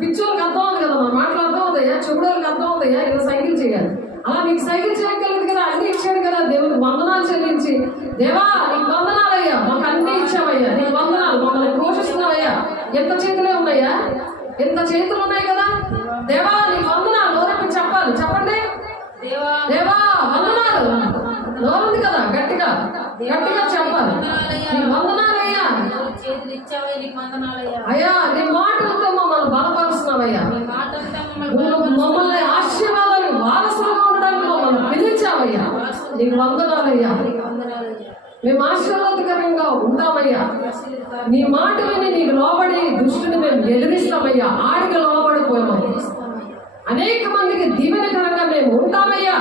పిచ్చోళ్ళకి అర్థం అవుతుంది కదా, మన మాటలు అర్థం అవుతాయా? చెవుడోళ్ళకి అర్థం అవుతాయా? ఇలా సైకిల్ చేయాలి. అలా నీకు సైకిల్ చేయగలదు కదా. అన్ని ఇచ్చాడు కదా దేవుడు. వందనాలు చెల్లించి, దేవా నీకు వందనాలయ్యా, మాకు అన్ని ఇచ్చావయ్యా, నీకు వందనాలు, మమ్మల్ని పోషిస్తున్నావయ్యా. ఎంత చేతులే ఉన్నాయా? ఎంత చేతులు ఉన్నాయి కదా. దేవా నీకు వందనాలు. నోరెప్పి చెప్పాలి. చెప్పండి, దేవా వందనాలు. నోరుంది కదా, గట్టిగా చెప్పాలి. నీకు వందనాలయ్యా అయ్యా, నీ మాటలతో మమ్మల్ని బలపరుస్తున్నావయ్యా. మమ్మల్ని ఆశీర్వాదాలు వారసులుగా ఉండడానికి మమ్మల్ని పిలిచావయ్యా. నీకు వందనాలయ్యా. మేము ఆశీర్వాదకరంగా ఉంటామయ్యా. నీ మాట విని నీకు లోబడి దుష్టుని మేము ఎదిరిస్తామయ్యా. ఆడికి లోబడిపోయామయ్యా. అనేక మందికి దీవెనకరంగా మేము ఉంటామయ్యా.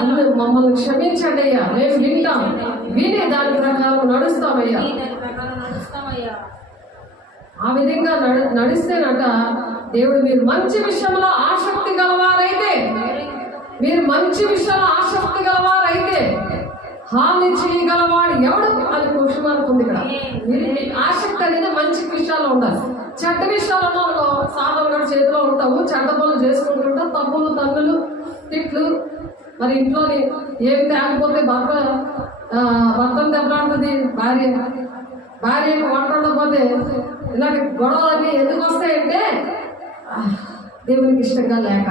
అందులో మమ్మల్ని క్షమించండి అయ్యా. మేము వింటాం, విని దాని ప్రకారం నడుస్తామయ్యా. ఆ విధంగా నడిస్తేనట దేవుడు మీరు మంచి విషయంలో ఆసక్తి గలవారైతే, మీరు మంచి విషయంలో ఆసక్తి గలవారైతే హాని చేయగలవాడు ఎవడు అని క్వశ్చన్ మార్క్ ఉంది ఇక్కడ. మీరు మీ ఆసక్తి అనేది మంచి విషయాల్లో ఉండాలి. చెడ్డ విషయాలలో సాధనగా చేతిలో ఉంటాము, చెడ్డ పనులు చేసుకుంటుంటాం, తప్పులు తన్నులు తిట్లు, మరి ఇంట్లోని ఏమి తేకపోతే భర్తను దెబ్బలాడుతుంది భార్య వంట ఉండకపోతే ఇలాంటి గొడవలన్నీ ఎందుకు వస్తాయంటే దేవునికి ఇష్టంగా లేక.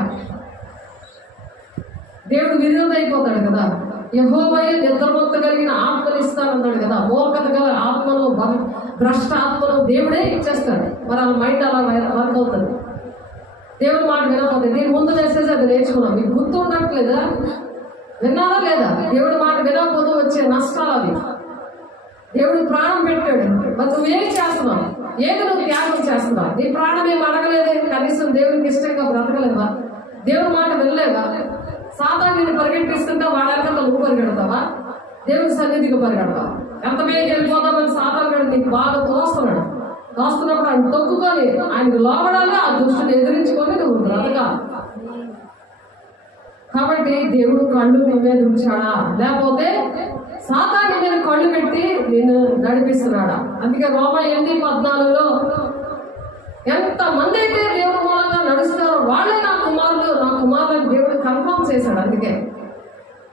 దేవుడు విరోధైపోతాడు కదా. యెహోవాయే నిద్రమత్తు కలిగిన ఆత్మను ఇస్తానన్నాడు కదా. మూర్ఖత గల ఆత్మను భ్రష్ట ఆత్మను దేవుడే ఇచ్చేస్తాడు. మరి వాళ్ళ మైండ్ అలా వర్క్ అవుతుంది. దేవుడు మాట వినకపోతే దీని ముందు మెసేజ్ అది నేర్చుకున్నాం. మీకు గుర్తు ఉండట్లేదా? విన్నారా లేదా? దేవుడి మాట వినకపోతే వచ్చే నష్టాలు అవి. దేవుడు ప్రాణం పెట్టాడు, మరి నువ్వేం చేస్తున్నావు? ఏది నువ్వు త్యాగం చేస్తున్నావు? నీ ప్రాణం ఏం అడగలేదే, కనీసం దేవుడికి ఇష్టంగా బ్రతకలేవా? దేవుడి మాట వినలేవా? సాతాన్ని పరిగెట్టిస్తుంటే వాడేకంత నువ్వు పరిగెడతావా? దేవుడి సన్నిధికి పరిగెడతావా? ఎంత వేగం వెళ్ళిపోతామని సాతాను నీకు బాగా తోస్తున్నప్పుడు ఆయన తొక్కుకొని ఆయనకు లోపడాలి, ఆ దుష్టుని ఎదిరించుకొని నువ్వు బ్రతకాలి. కాబట్టి దేవుడు కళ్ళు నీ మీద ఉంచాడా, లేకపోతే సాతాను మీద కళ్ళు పెట్టి నేను నడిపిస్తున్నాడా? అందుకే రోమా 8:14 ఎంతమంది అయితే దేవుడు మూలంగా నడుస్తారో వాళ్ళే నా కుమారులను దేవుడు కన్ఫర్మ్ చేశాడు. అందుకే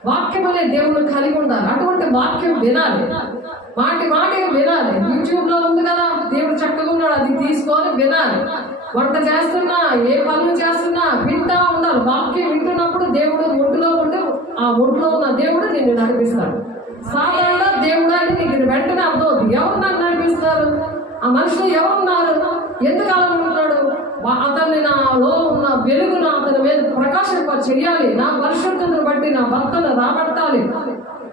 వాక్యం అనే దేవుడు కలిగి ఉండాలి. అటువంటి వాక్యం వినాలి, మాటికి వినాలి. యూట్యూబ్ లో ఉంది కదా, దేవుడు చక్కగా ఉన్నాడు, అది తీసుకొని వినాలి. వంట చేస్తున్నా, ఏ పనులు చేస్తున్నా వింటా ఉండాలి. వాక్యం వింటున్నప్పుడు దేవుడు ఒంటిలో ఉండి ఆ ఒంట్లో ఉన్న దేవుడు నిన్ను నడిపిస్తాడు. సాధారణ దేవుడు అని నీకు వెంటనే అర్థమవుతుంది. ఎవరు నన్ను నడిపిస్తారు? ఆ మనుషులు ఎవరున్నారు? ఎందుకు అలా ఉంటున్నాడు? అతన్ని నాలో ఉన్న వెలుగును అతని మీద ప్రకాశింప చెయ్యాలి. నా పరిశుద్ధతను బట్టి నా భర్తను రాబట్టాలి,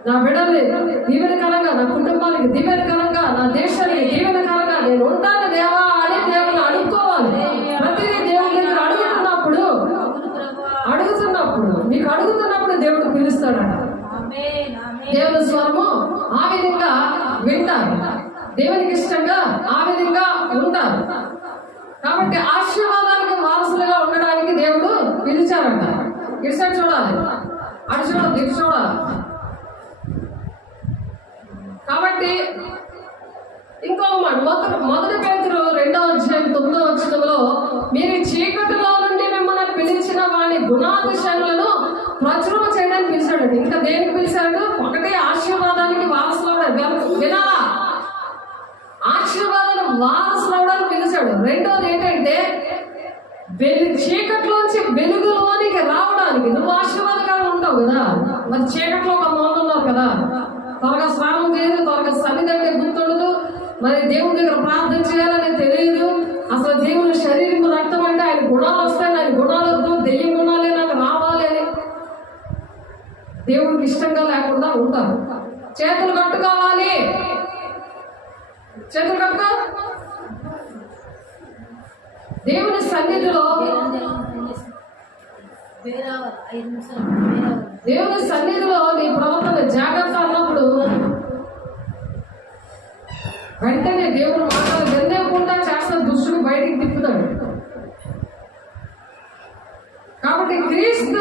నా బిడ్డల్ని దీవెనకరంగా, నా కుటుంబానికి దీవెనకరంగా, నా దేశానికి దీవెనకరంగా నేను ఉంటాను దేవా అని దేవుని అడుక్కోవాలి. ప్రతిదీ దేవుని దగ్గర అడుగుతున్నప్పుడు దేవుడు పిలుస్తాడట. దేవుని స్వరము ఆ విధంగా వింటారు, దేవునికి ఇష్టంగా ఆ విధంగా ఉంటారు. కాబట్టి ఆశీర్వాదానికి వారసులుగా ఉండడానికి దేవుడు పిలిచారంట. ఇటు సైడ్ చూడాలి, అటు చూడాలి, ఇటు చూడాలి. కాబట్టి ఇంకో మాట, మొదటి పేతురు 2:9 మీరు చీకటిలో నుండి మిమ్మల్ని పిలిచిన వాని గుణాతిశయములను ప్రచురణ చేయడానికి పిలిచాడు. ఇంకా దేనికి పిలిచాడు? ఒకటి ఆశీర్వాదానికి వారసులవడానికి వినాలా, ఆశీర్వాదానికి వారసులవడానికి పిలిచాడు. రెండోది ఏంటంటే చీకట్లోంచి వెలుగులోనికి రావడానికి. నువ్వు ఆశీర్వాదకరంగా ఉంటావు కదా, మరి చీకట్లో ఒక మోహన్ ఉన్నారు కదా, త్వరగా స్నానం చేయదు, త్వరగా సన్నిధి అంటే గుర్తుండదు, మరి దేవుని దగ్గర ప్రార్థన చేయాలని తెలియదు, అసలు దేవుని శరీరం రక్తం అంటే ఆయన గుణాలు వస్తాయి, ఆయన గుణాలు వద్దు, దెయ్యం గుణాలే నాకు రావాలి అని దేవుడికి ఇష్టంగా లేకుండా ఉంటారు. చేతులు కట్టుకోవాలి, చేతులు కట్టుకో. దేవుని సన్నిధిలో నీ ప్రవర్తన జాగ్రత్త అన్నప్పుడు వెంటనే దేవుడు మాటలు వెందేకుండా చేస్తా దుష్టుడు బయటికి తిప్పుతాడు. కాబట్టి క్రీస్తు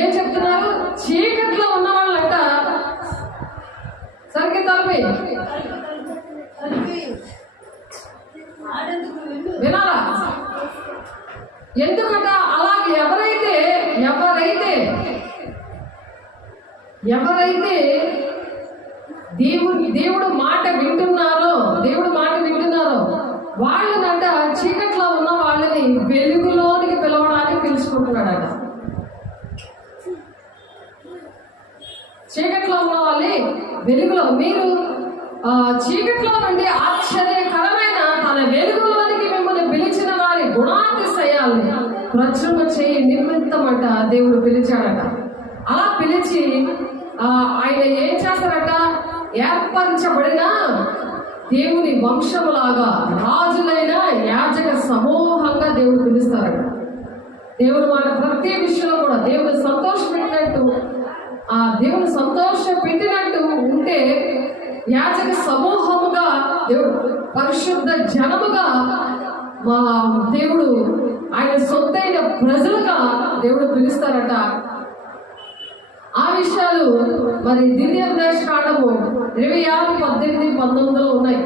ఏం చెప్తున్నారు? చీకట్లో ఉన్న వాళ్ళంట సరికి తలపి వినాలా. ఎందుకంట అలాగే ఎవరైతే దేవుడు మాట వింటున్నారో వాళ్ళనంట చీకట్లో ఉన్న వాళ్ళని వెలుగులోనికి పిలవడానికి పిలుచుకుంటున్నాడట. చీకట్లో ఉన్న వాళ్ళని వెలుగులో, మీరు చీకట్లో నుండి ఆశ్చర్యకరమైన తన వెలుగులోనికి మిమ్మల్ని పిలిచిన వారి గుణాతిశయాల్ని ప్రచురణ చేయి నిమిత్తమట దేవుడు పిలిచాడట. అలా పిలిచి ఆయన ఏం చేస్తారట? ఏర్పరచబడిన దేవుని వంశములాగా రాజులైన యాజక సమూహంగా దేవుడు పిలుస్తారట. దేవుడు మాట ప్రతి విషయంలో కూడా దేవుడు సంతోషపెట్టినట్టు, ఆ దేవుని సంతోష పెట్టినట్టు ఉంటే యాజక సమూహముగా దేవుడు పరిశుద్ధ జనముగా మా దేవుడు ఆయన సొంతైన ప్రజలుగా దేవుడు పిలుస్తారట. ఆ విషయాలు మరి ద్వితీయోపదేశ కాండము 26, 18, 19 ఉన్నాయి.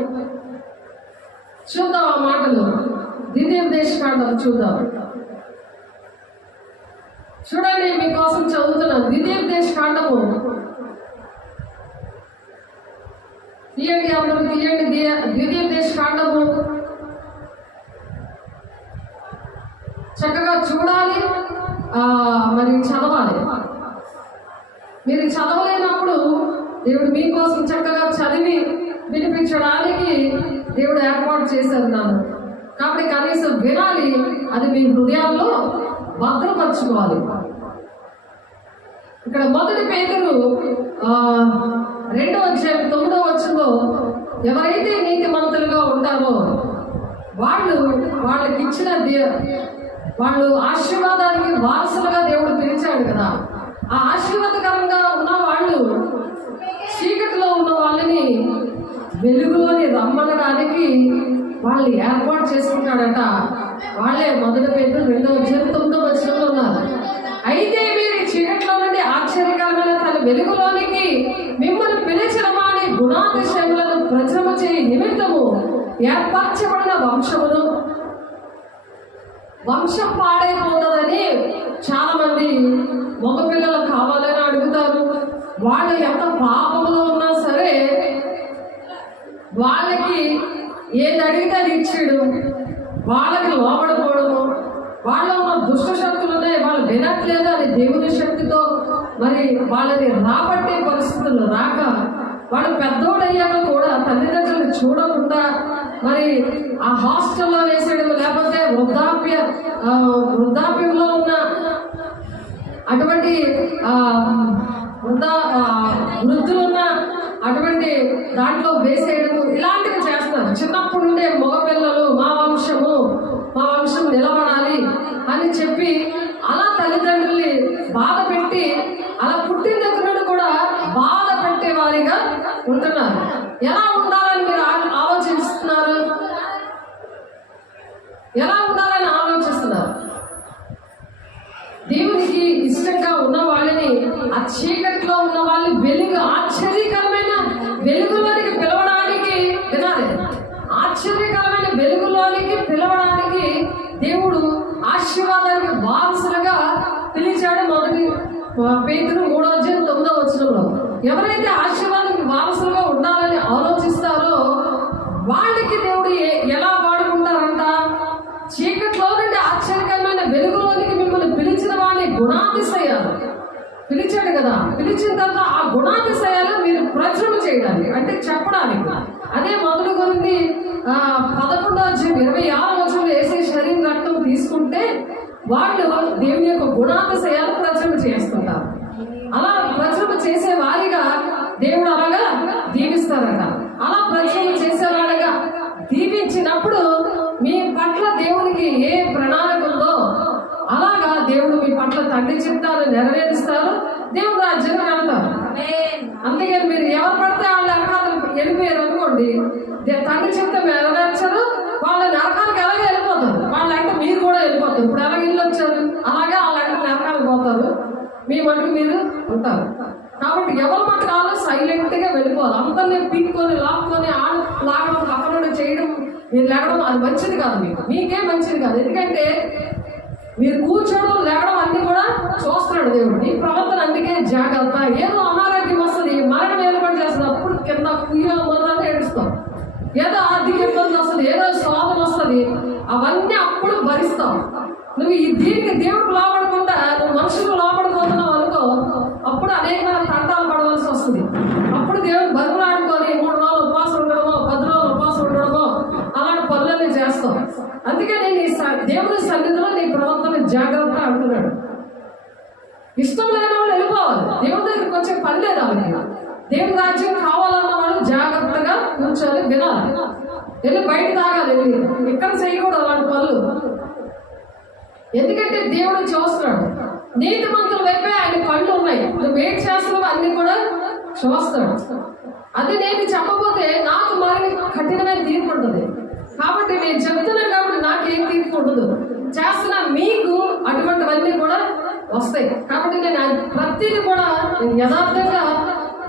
చూద్దాం ఆ మాటలు. ద్వితీయోపదేశ కాండం చూద్దాం. చూడండి, మీకోసం చదువుతున్నాను. ద్వితీయోపదేశ కాండము తీయండి, అందరూ తీయండి. ద్వితీయోపదేశ కాండము చక్కగా చూడాలి, మరి చదవాలి. మీరు చదవలేనప్పుడు దేవుడు మీకోసం చక్కగా చదివి వినిపించడానికి దేవుడు ఏర్పాటు చేశారు నన్ను. కాబట్టి కనీసం వినాలి, అది మీ హృదయాల్లో భద్రపరచుకోవాలి. ఇక్కడ 1 పేతురు 2వ అధ్యాయం 9వ వచనంలో ఎవరైతే నీతిమంతులుగా ఉంటారో వాళ్ళకి ఇచ్చిన వాళ్ళు ఆశీర్వాదానికి వారసులుగా దేవుడు పిలిచాడు కదా. ఆ ఆశీర్వాదకరంగా ఉన్న వాళ్ళు చీకటిలో ఉన్న వాళ్ళని వెలుగులోని రమ్మనడానికి వాళ్ళు ఏర్పాటు చేసుకుంటాడట. వాళ్ళే 1 పేతురు 2వ అధ్యాయం 9వ వచనంలో ఉన్నారు. అయితే మీరు చీకటిలో నుండి ఆశ్చర్యకరమైన తన వెలుగులోనికి మిమ్మల్ని పిలిచిన వారి గుణాతిశయములను ప్రచురమ చేయ నిమిత్తము ఏర్పరచబడిన వంశం పాడైపోతుందని చాలా మంది మగపిల్లలు కావాలని అడుగుతారు. వాళ్ళు ఎంత పాపంలో ఉన్నా సరే వాళ్ళకి ఏది అడిగితే అది ఇచ్చాడు, వాళ్ళకి లోబడిపోవడము, వాళ్ళ ఉన్న దుష్ట శక్తులు ఉన్నాయి, వాళ్ళు వినట్లేదు అని దేవుని శక్తితో మరి వాళ్ళని రాబట్టే పరిస్థితులు రాక వాళ్ళు పెద్దోడయ్యాక కూడా తల్లిదండ్రులు చూడకుండా మరి ఆ హాస్టల్లో వేసేయడం, లేకపోతే వృద్ధాప్యంలో ఉన్న అటువంటి వృద్ధులున్న అటువంటి దాంట్లో వేసేయడము, ఇలాంటివి చేస్తారు. చిన్నప్పటి నుండే మగపిల్లలు మా వంశం నిలబడాలి అని చెప్పి అలా తల్లిదండ్రుల్ని బాధ పెట్టి అలా పుట్టిన దగ్గర నుండి కూడా బాధ పెట్టే వారిగా ఉంటున్నారు. ఎలా ఉండాలని మీరు ఆలోచిస్తున్నారు? ఎలా ఉండాలని ఆలోచిస్తున్నారు? దేవునికి ఇష్టంగా ఉన్న వాళ్ళని, ఆ చీకట్లో ఉన్న వాళ్ళని ఆశ్చర్యకరమైన వెలుగులోనికి పిలవడానికి వినాలి. ఆశ్చర్యకరమైన వెలుగులోనికి పిలవడానికి దేవుడు ఆశీర్వాదానికి వారసులుగా పిలిచాడు. 1 పేతురు 3వ అధ్యాయం 9వ వచనంలో ఎవరైతే ఆశీర్వాదానికి వారసులుగా ఉండాలని ఆలోచిస్తారో వాళ్ళకి దేవుడు ఎలా వాడుకుంటారంట? చీకట్లో నుండి ఆశ్చర్యకరమైన వెలుగులోనికి మిమ్మల్ని పిలిచిన వాడిని గుణాతిశయాలు పిలిచాడు కదా. పిలిచిన తర్వాత ఆ గుణాతిశయాలు మీరు ప్రచురణ చేయడానికి, అంటే చెప్పడానికి. అదే 1 కొరింథీ 11వ అధ్యాయం 26వ వచనంలో యేసు శరీరం రక్తం తీసుకుంటే వాళ్ళు దేవుని యొక్క గుణాతిశయాలు ప్రచురణ చేస్తుంటారు. అలా ప్రచురణ చేసే వారిగా దేవుడు అలాగా దీవిస్తారట. అలా ప్రచురణ చేసేవాడిగా దీవించినప్పుడు మీ పట్ల దేవునికి ఏ ప్రణాళిక ఉందో అలాగా దేవుడు మీ పట్ల తండ్రి చిత్తాలు నెరవేరుస్తారు, దేవుడు రాజ్యంగా వెళ్తారు. అందుకని మీరు ఎవరు పడితే వాళ్ళు నరకాలకు వెళ్ళిపోయారు అనుకోండి, తండ్రి చిత్తం నెరవేర్చరు, వాళ్ళ నరకానికి ఎలాగే వెళ్ళిపోతారు. వాళ్ళంటే మీరు కూడా వెళ్ళిపోతారు. ఇప్పుడు ఎలాగ ఇల్లు వచ్చారు అలాగే వాళ్ళంటే నరకానికి పోతారు, మీ మటుకు మీరు ఉంటారు. కాబట్టి ఎవరి మటుకు వాళ్ళు సైలెంట్ గా వెళ్ళిపోవాలి. అందరినీ పీక్కొని లాక్కొని లాగడం, పక్కన చేయడం, మీరు లేగడం అది మంచిది కాదు. మీకే మంచిది కాదు. ఎందుకంటే మీరు కూర్చోవడం లేవడం అన్ని కూడా చూస్తున్నాడు దేవుడు. ఈ ప్రవర్తన అందుకే జాగ్రత్త. ఏదో అనారోగ్యం వస్తుంది, మరణం ఏర్పాటు చేస్తుంది, అప్పుడు కింద కుయ్యో మొదలని ఏడుస్తాం. ఏదో ఆర్థిక ఇబ్బంది వస్తుంది, ఏదో శోభం వస్తుంది, అవన్నీ అప్పుడు భరిస్తాం. నువ్వు దీనికి దేవుడికి లోపడకుండా నువ్వు మనుషులకు లోపడిపోతున్నావు అనుకో, అప్పుడు అనేకమైన తంటాలు పడవలసి వస్తుంది. అప్పుడు దేవుడు బరువులాడుకొని 3 రోజులు ఉపవాసం ఉండడమో 10 రోజులు ఉపవాసం ఉండడమో అలాంటి పనులన్నీ చేస్తాం. అందుకే నేను దేవుడి సన్నిధిలో నీ ప్రవర్తన జాగ్రత్త అంటున్నాడు. ఇష్టం లేని వాళ్ళు వెళ్ళిపోవాలి. దేవుడి దగ్గరికి వచ్చే పని లేదు వాళ్ళకి. దేవుడి రాజ్యం కావాలన్న వాళ్ళు జాగ్రత్తగా కూర్చొని వినాలి, వెళ్ళి బయట తాగాలి, వెళ్ళి ఎక్కడ చేయకూడదు అలాంటి పనులు. ఎందుకంటే దేవుడు చూస్తున్నాడు. నీతిమంతుల వైపే ఆయన కళ్ళు ఉన్నాయి. నువ్వు వెయిట్ చేస్తున్నావు అన్ని కూడా చూస్తాడు. అది నేను చెప్పబోతే నాకు మరి కఠినమైన తీర్పు ఉంటుంది. కాబట్టి నేను చెప్తున్నాను కాబట్టి నాకేం తీర్పు ఉండదు. చేస్తున్నా మీకు అటువంటివన్నీ కూడా వస్తాయి. కాబట్టి నేను ప్రతిదీ కూడా యథార్థంగా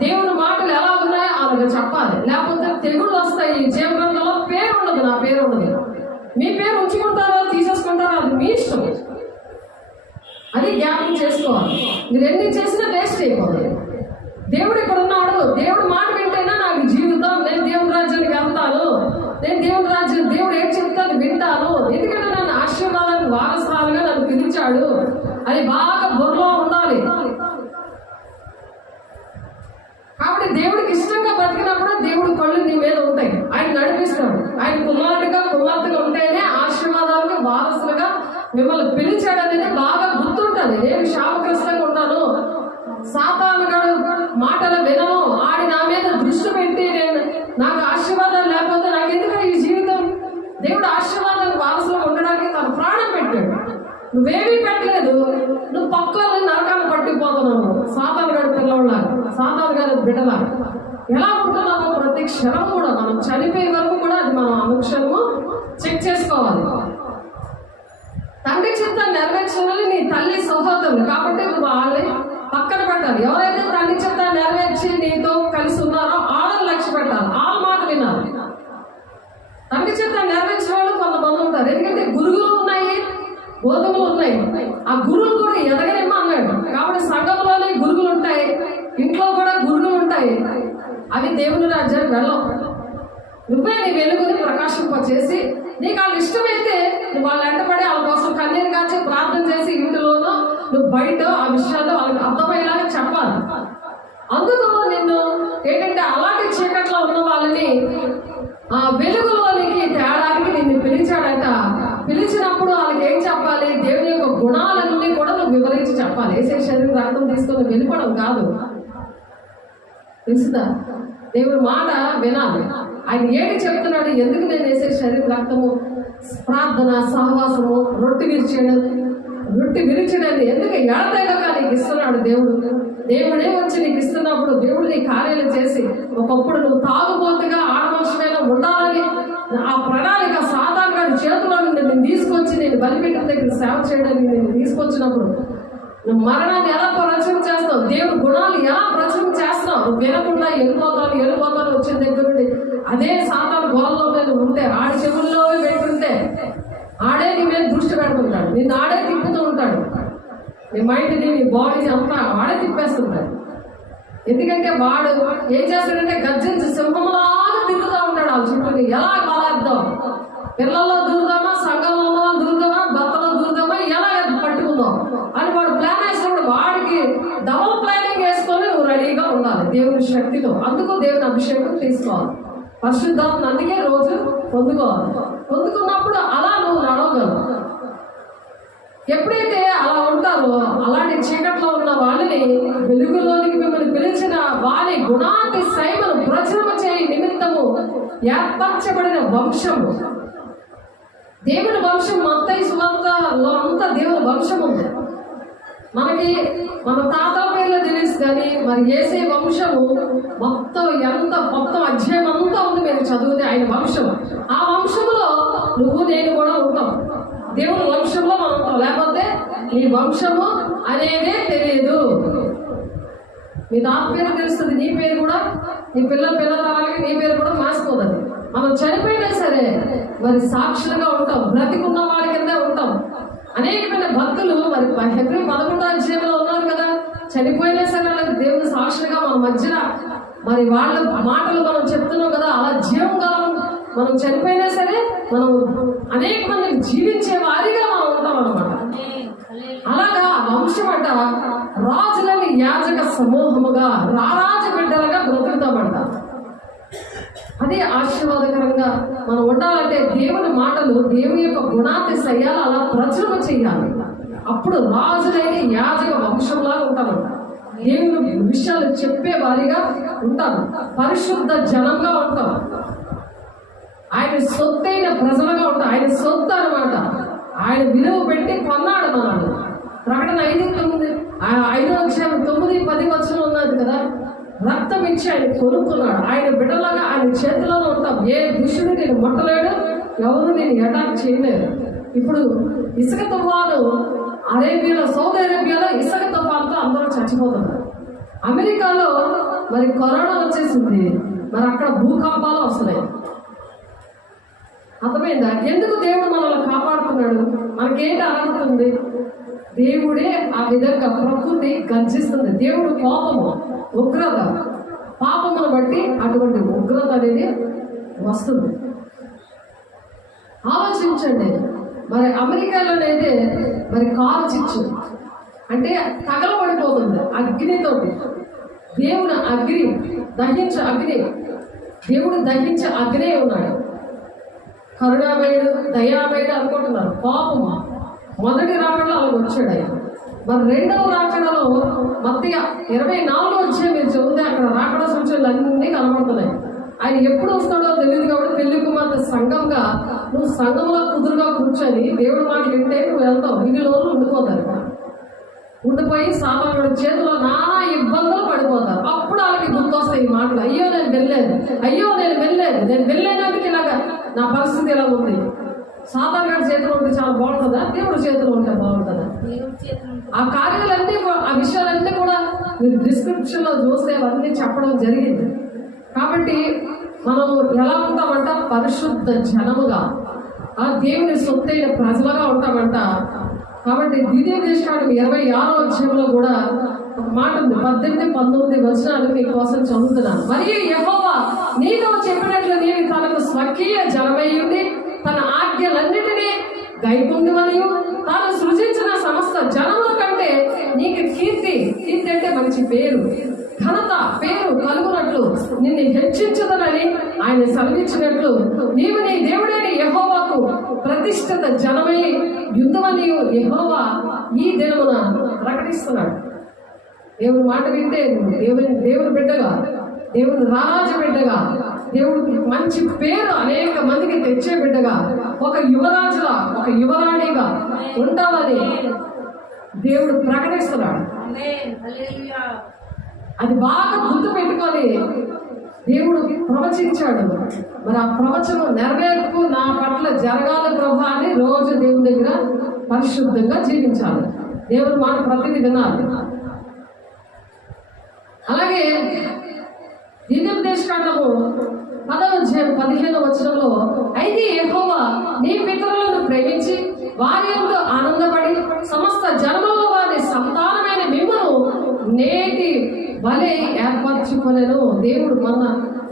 దేవుని మాటలు ఎలా ఉన్నాయో అలాగే చెప్పాలి. లేకపోతే తెగుళ్ళు వస్తాయి. జీవనంలో పేరు ఉండదు, నా పేరు ఉండదు. మీ పేరు ఉంచుకుంటారో తీసేసుకుంటారో అది మీ ఇష్టం. అది జ్ఞాపకం చేసుకోవాలి. మీరు ఎన్ని చేసినా వేస్ట్ అయిపోతుంది. దేవుడు ఇక్కడ ఉన్నాడు. దేవుడు మాట వింటేనా నాకు జీవితం. నేను దేవుడి రాజ్యానికి వెళ్తాను. నేను దేవుడి రాజ్యం దేవుడు ఏం చెప్తాను వింటాను. ఎందుకంటే నన్ను ఆశీర్వాదానికి వారసురాలుగా నన్ను పిలిచాడు. అది బాగా బుర్రలో ఉండాలి. కాబట్టి దేవుడికి ఇష్టంగా బతికినప్పుడు దేవుడి కళ్ళు నీ మీద ఉంటాయి. ఆయన నడిపిస్తాడు. ఆయన కుమార్తెగా ఉంటేనే ఆశీర్వాదాలకు వారసులుగా మిమ్మల్ని పిలిచాడు అనేది బాగా గుర్తుంటుంది. నేను శాపగ్రస్తంగా ఉంటాను, సాతాను మాటలు వినను, ఆడి నా మీద దృష్టి పెట్టి నాకు ఆశీర్వాదాలు లేకపోతే నాకు ఎందుకంటే ఈ జీవితం. దేవుడు ఆశీర్వాదానికి వారసులో ఉండడానికి తన ప్రాణం పెట్టాడు. నువ్వేమీ పెట్టలేదు. నువ్వు పక్కన నరకాన్ని పట్టిపోతున్నావు. సాతాను గారి పిల్లలాగా, సాతాను గారి బిడ్డలాగా ఎలా ఉంటున్నామో ప్రతి క్షణం కూడా మనం చనిపోయే వరకు కూడా అది మనం అనుక్షణము చెక్ చేసుకోవాలి. తండ్రి చిత్తాన్ని నెరవేర్చాలని నీ తల్లి సహోదరులు. కాబట్టి నువ్వు వాళ్ళని పక్కన పెట్టాలి. ఎవరైతే తండ్రి చిత్తాన్ని నెరవేర్చి నీతో కలిసి ఉన్నారో వాళ్ళని లక్ష్య పెట్టాలి. వాళ్ళ మాట వినాలి. తండ్రి చిత్తాన్ని నెరవేర్చిన వాళ్ళు కొంతమంది ఉంటారు. ఎందుకంటే గురువులు ఉన్నాయి, బోధములు ఉన్నాయి. ఆ గురువులు కూడా ఎదగనేమో అన్నాడు. కాబట్టి సంఘంలోనే గురువులు ఉంటాయి, ఇంట్లో కూడా గురువులు ఉంటాయి. అవి దేవుని రాజ్యానికి వెళ్ళవు. నువ్వే నీ వెలుగుని ప్రకాశింపచేసి నీకు వాళ్ళు ఇష్టమైతే నువ్వు వాళ్ళు వెంటపడి వాళ్ళ కోసం కన్నీరు కాచి ప్రార్థన చేసి ఇంటిలోనో నువ్వు బయట ఆ విషయాల్లో వాళ్ళకి అర్థమయ్యేలాగా చెప్పాలి. అందుకు నిన్ను ఏంటంటే అలాంటి చీకట్లో ఉన్న వాళ్ళని ఆ వెలుగులోనికి తేడానికి నిన్ను పిలిచాడట. పిలిచినప్పుడు వాళ్ళకి ఏం చెప్పాలి? దేవుని యొక్క గుణాలన్నీ కూడా నువ్వు వివరించి చెప్పాలి. ఏసే శరీరం రక్తం తీసుకొని వెళ్ళిపోవడం కాదు, తెలుసుదా? దేవుడి మాట వినాలి. ఆయన ఏంటి చెప్తున్నాడు? ఎందుకు నేను వేసే శరీర రక్తము, ప్రార్థన, సహవాసము, రొట్టె విరిచడాన్ని ఎందుకు ఎడతెగక నీకు ఇస్తున్నాడు దేవుడు. దేవుడే వచ్చి నీకు ఇస్తున్నప్పుడు దేవుడు నీ కార్యాలు చేసి ఒకప్పుడు నువ్వు తాగుబోతుగా ఆడమోషమైన ఉండాలని ఆ ప్రణాళిక సాధారణ చేతిలో నేను తీసుకొచ్చి నేను బలిపీఠం దగ్గర సేవ చేయడానికి నేను తీసుకొచ్చినప్పుడు నువ్వు మరణాన్ని ఎలా ప్రచురం చేస్తావు, దేవుడు గుణాలు ఎలా ప్రచురం చేస్తావు. నువ్వు వినకుండా వెళ్ళిపోతాను వచ్చిన దగ్గర నుండి అదే సాతాను గోలలో మీద ఉంటే, ఆడి చెవుల్లో పెట్టుంటే ఆడే నీ మీద దృష్టి పెడుతుంటాడు. నిన్ను ఆడే తిప్పుతూ ఉంటాడు. నీ మైండ్ని, నీ బాడీని అంతా ఆడే తిప్పేస్తుంటాడు. ఎందుకంటే వాడు ఏం చేస్తాడంటే గర్జించి సింహంలాగా తిరుగుతూ ఉంటాడు. ఆ చుట్టూని ఎలా బలాద్దాం, పిల్లల్లో దూరుదామా, సంఘంలో దూరుదామా, భర్తలో దూరుదామా, ఎలా పట్టుకుందాం అని వాడు ప్లాన్ వేసినప్పుడు వాడికి డబుల్ ప్లానింగ్ వేసుకొని నువ్వు రెడీగా ఉండాలి దేవుని శక్తితో. అందుకు దేవుని అభిషేకం తీసుకోవాలి. పరిశుద్ధాత్మ అందుకే రోజు పొందుకోవాలి. పొందుకున్నప్పుడు అలా నువ్వు నడవగలవు. ఎప్పుడైతే అలా ఉంటారో అలాంటి చీకట్లో ఉన్న వాళ్ళని వెలుగులోనికి మిమ్మల్ని పిలిచిన వారి గుణాతి సైమను ప్రచురణ చేయ నిమిత్తము ఏర్పరచబడిన వంశము. దేవుని వంశం మత్తయి సువార్తలో అంతా దేవుని వంశం ఉంది. మనకి మన తాత పేర్లో తెలుసు కానీ మరి యేసే వంశము మొత్తం అధ్యాయం అంతా ఉంది. మేము చదివితే ఆయన వంశం, ఆ వంశంలో నువ్వు నేను కూడా ఉంటాం. దేవుని వంశంలో మనం ఉంటాం. లేకపోతే నీ వంశము అనేదే తెలియదు. మీ తాత పేరు తెలుస్తుంది, నీ పేరు కూడా, నీ పిల్లల తరాలకి నీ పేరు కూడా మాసిపోతుంది. మనం చనిపోయినా సరే మరి సాక్షులుగా ఉంటాం, బ్రతికున్న వాళ్ళ కింద ఉంటాం. అనేకమైన భక్తులు మరి హెబ్రీ 11వ అధ్యాయంలో ఉన్నారు కదా. చనిపోయినా సరే వాళ్ళకి దేవుని సాక్షులుగా మన మధ్యన మరి వాళ్ళ మాటలు మనం చెప్తున్నాం కదా. అలా జీవం గల మనం చనిపోయినా సరే మనం అనేక మందిని జీవించే వారిగా మనం ఉంటాం అన్నమాట. అలాగా వంశం అంట రాజులని యాజక సమూహముగా రారాజ బిడ్డలుగా బ్రతుకుతామంట. అదే ఆశీర్వాదకరంగా మనం ఉండాలంటే దేవుని మాటలు, దేవుని యొక్క గుణాతిశయాలు అలా ప్రచురణ చేయాలి. అప్పుడు రాజులైన యాజక వంశంలాగా ఉంటామంట. దేవుని విషయాలు చెప్పే వారిగా ఉంటాం, పరిశుద్ధ జనంగా ఉంటాం, ఆయన సొత్తైన ప్రజలుగా ఉంటాం. ఆయన సొత్తు అనమాట. ఆయన విలువ పెట్టి కొన్నాడు మనల్ని. ప్రకటన 5:9 5వ అధ్యాయం 9-10 వచనం ఉన్నది కదా. రక్తం ఇచ్చి ఆయన కొనుక్కున్నాడు. ఆయన బిడ్డలాగా ఆయన చేతిలోనే ఉంటాం. ఏ దుష్టుడు నేను ముట్టలేడు, ఎవరు నేను అటాక్ చేయలేరు. ఇప్పుడు ఇసుక తుఫాను అరేబియాలో, సౌదీ అరేబియాలో ఇసుక తుఫాన్తో అందరూ చచ్చిపోతున్నారు. అమెరికాలో మరి కరోనా వచ్చేసింది, మరి అక్కడ భూకంపాలు వస్తున్నాయి. అర్థమైందా? ఎందుకు దేవుడు మనల్ని కాపాడుతున్నాడు? మనకేంటి అర్హత ఉంది? దేవుడే ఆ విధంగా ప్రకృతి గర్జిస్తుంది. దేవుడు కోపము, ఉగ్రత, పాపమును బట్టి అటువంటి ఉగ్రత అనేది వస్తుంది. ఆలోచించండి. మరి అమెరికాలోనైతే మరి కారు చిచ్చు అంటే తగలబడిపోతుంది అగ్నితోటి. దేవుడు అగ్ని దహించే అగ్ని, దేవుడు దహించే అగ్నే ఉన్నాడు. కరుణామయుడు, దయామయుడు అనుకుంటున్నారు. పాపము మొదటి రాకడలో అలా వచ్చాడు ఆయన. మరి రెండవ రాకడలో మత్తయి 24 వచ్చే మీరు చదివితే అక్కడ రాకడ సూచనలు అన్నీ కనబడుతున్నాయి. ఆయన ఎప్పుడు వస్తాడో తెలియదు కాబట్టి పెళ్లి కుమార్తె సంఘంగా నువ్వు సంఘంలో కుదురుగా కూర్చొని దేవుడి మాటలు వింటే నువ్వు వెళ్తావు. మిగిలిన వాళ్ళు ఉండిపోతారు. ఉండిపోయి సామాన్యుడి చేతిలో నానా ఇబ్బందులు పడిపోతారు. అప్పుడు వాళ్ళకి గుర్తొస్తాయి ఈ మాటలు. అయ్యో నేను వెళ్ళలేదు, అయ్యో నేను వెళ్ళలేదు, నేను వెళ్ళేందుకు ఇలాగా నా పరిస్థితి ఎలా ఉంది. సాధారణ చేతిలో ఉంటే చాలా బాగుంటుందా? దేవుడి చేతిలో ఉంటే బాగుంటుందా? ఆ కార్యాలన్నీ, ఆ విషయాలన్నీ కూడా మీరు డిస్క్రిప్షన్లో చూస్తే అవన్నీ చెప్పడం జరిగింది. కాబట్టి మనం ఎలా ఉంటామంట? పరిశుద్ధ జనముగా, ఆ దేవుని సొత్తైన ప్రజలుగా ఉంటామంట. కాబట్టి ద్వితీయోపదేశకాండం 26వ అధ్యాయంలో కూడా ఒక మాట ఉంది. 18, 19 వచనాలు మీకోసం చదువుతున్నాను. మరియు యెహోవా నీతో చెప్పినట్లు నీవు తనకు స్వకీయ జనమయ్యుండి తన ఆజ్ఞలన్నిటినీ గైకొందువనియు తాను సృజించిన సమస్త జనముల కంటే నీకు కీర్తి అంటే మంచి పేరు, ఘనత, పేరు కలుగునట్లు నిన్ను హెచ్చించదనని ఆయన సెలవిచ్చినట్లు నీవు నీ దేవుడైన యెహోవాకు ప్రతిష్ఠిత జనమై యుద్ధమనియు యెహోవా ఈ దినమున ప్రకటిస్తున్నాడు. దేవుని మాట వింటే దేవుని బిడ్డగా, దేవుని రాజ బిడ్డగా, దేవుడికి మంచి పేరు అనేక మందికి తెచ్చే బిడ్డగా, ఒక యువరాజుగా, ఒక యువరాణిగా ఉంటామని దేవుడు ప్రకటిస్తున్నాడు. అది బాగా గుర్తు పెట్టుకొని దేవుడు ప్రవచించాడు. మరి ఆ ప్రవచనం నెరవేర్పు నా పట్ల జరగాలి ప్రభా అని రోజు దేవుని దగ్గర పరిశుద్ధంగా జీవించాలి. దేవుని మాట ప్రతిదీ వినాలి. అలాగే ద్వితీయోపదేశకాండము 10వ అధ్యాయం 15వ వచనంలో అయితే యెహోవా నీ పితరులను ప్రేమించి వారి యందు ఆనందపడి సమస్త జన్మల్లో వారి సంతానమైన మిమ్మును నేటి వలె ఏర్పరచుకొనెను. దేవుడు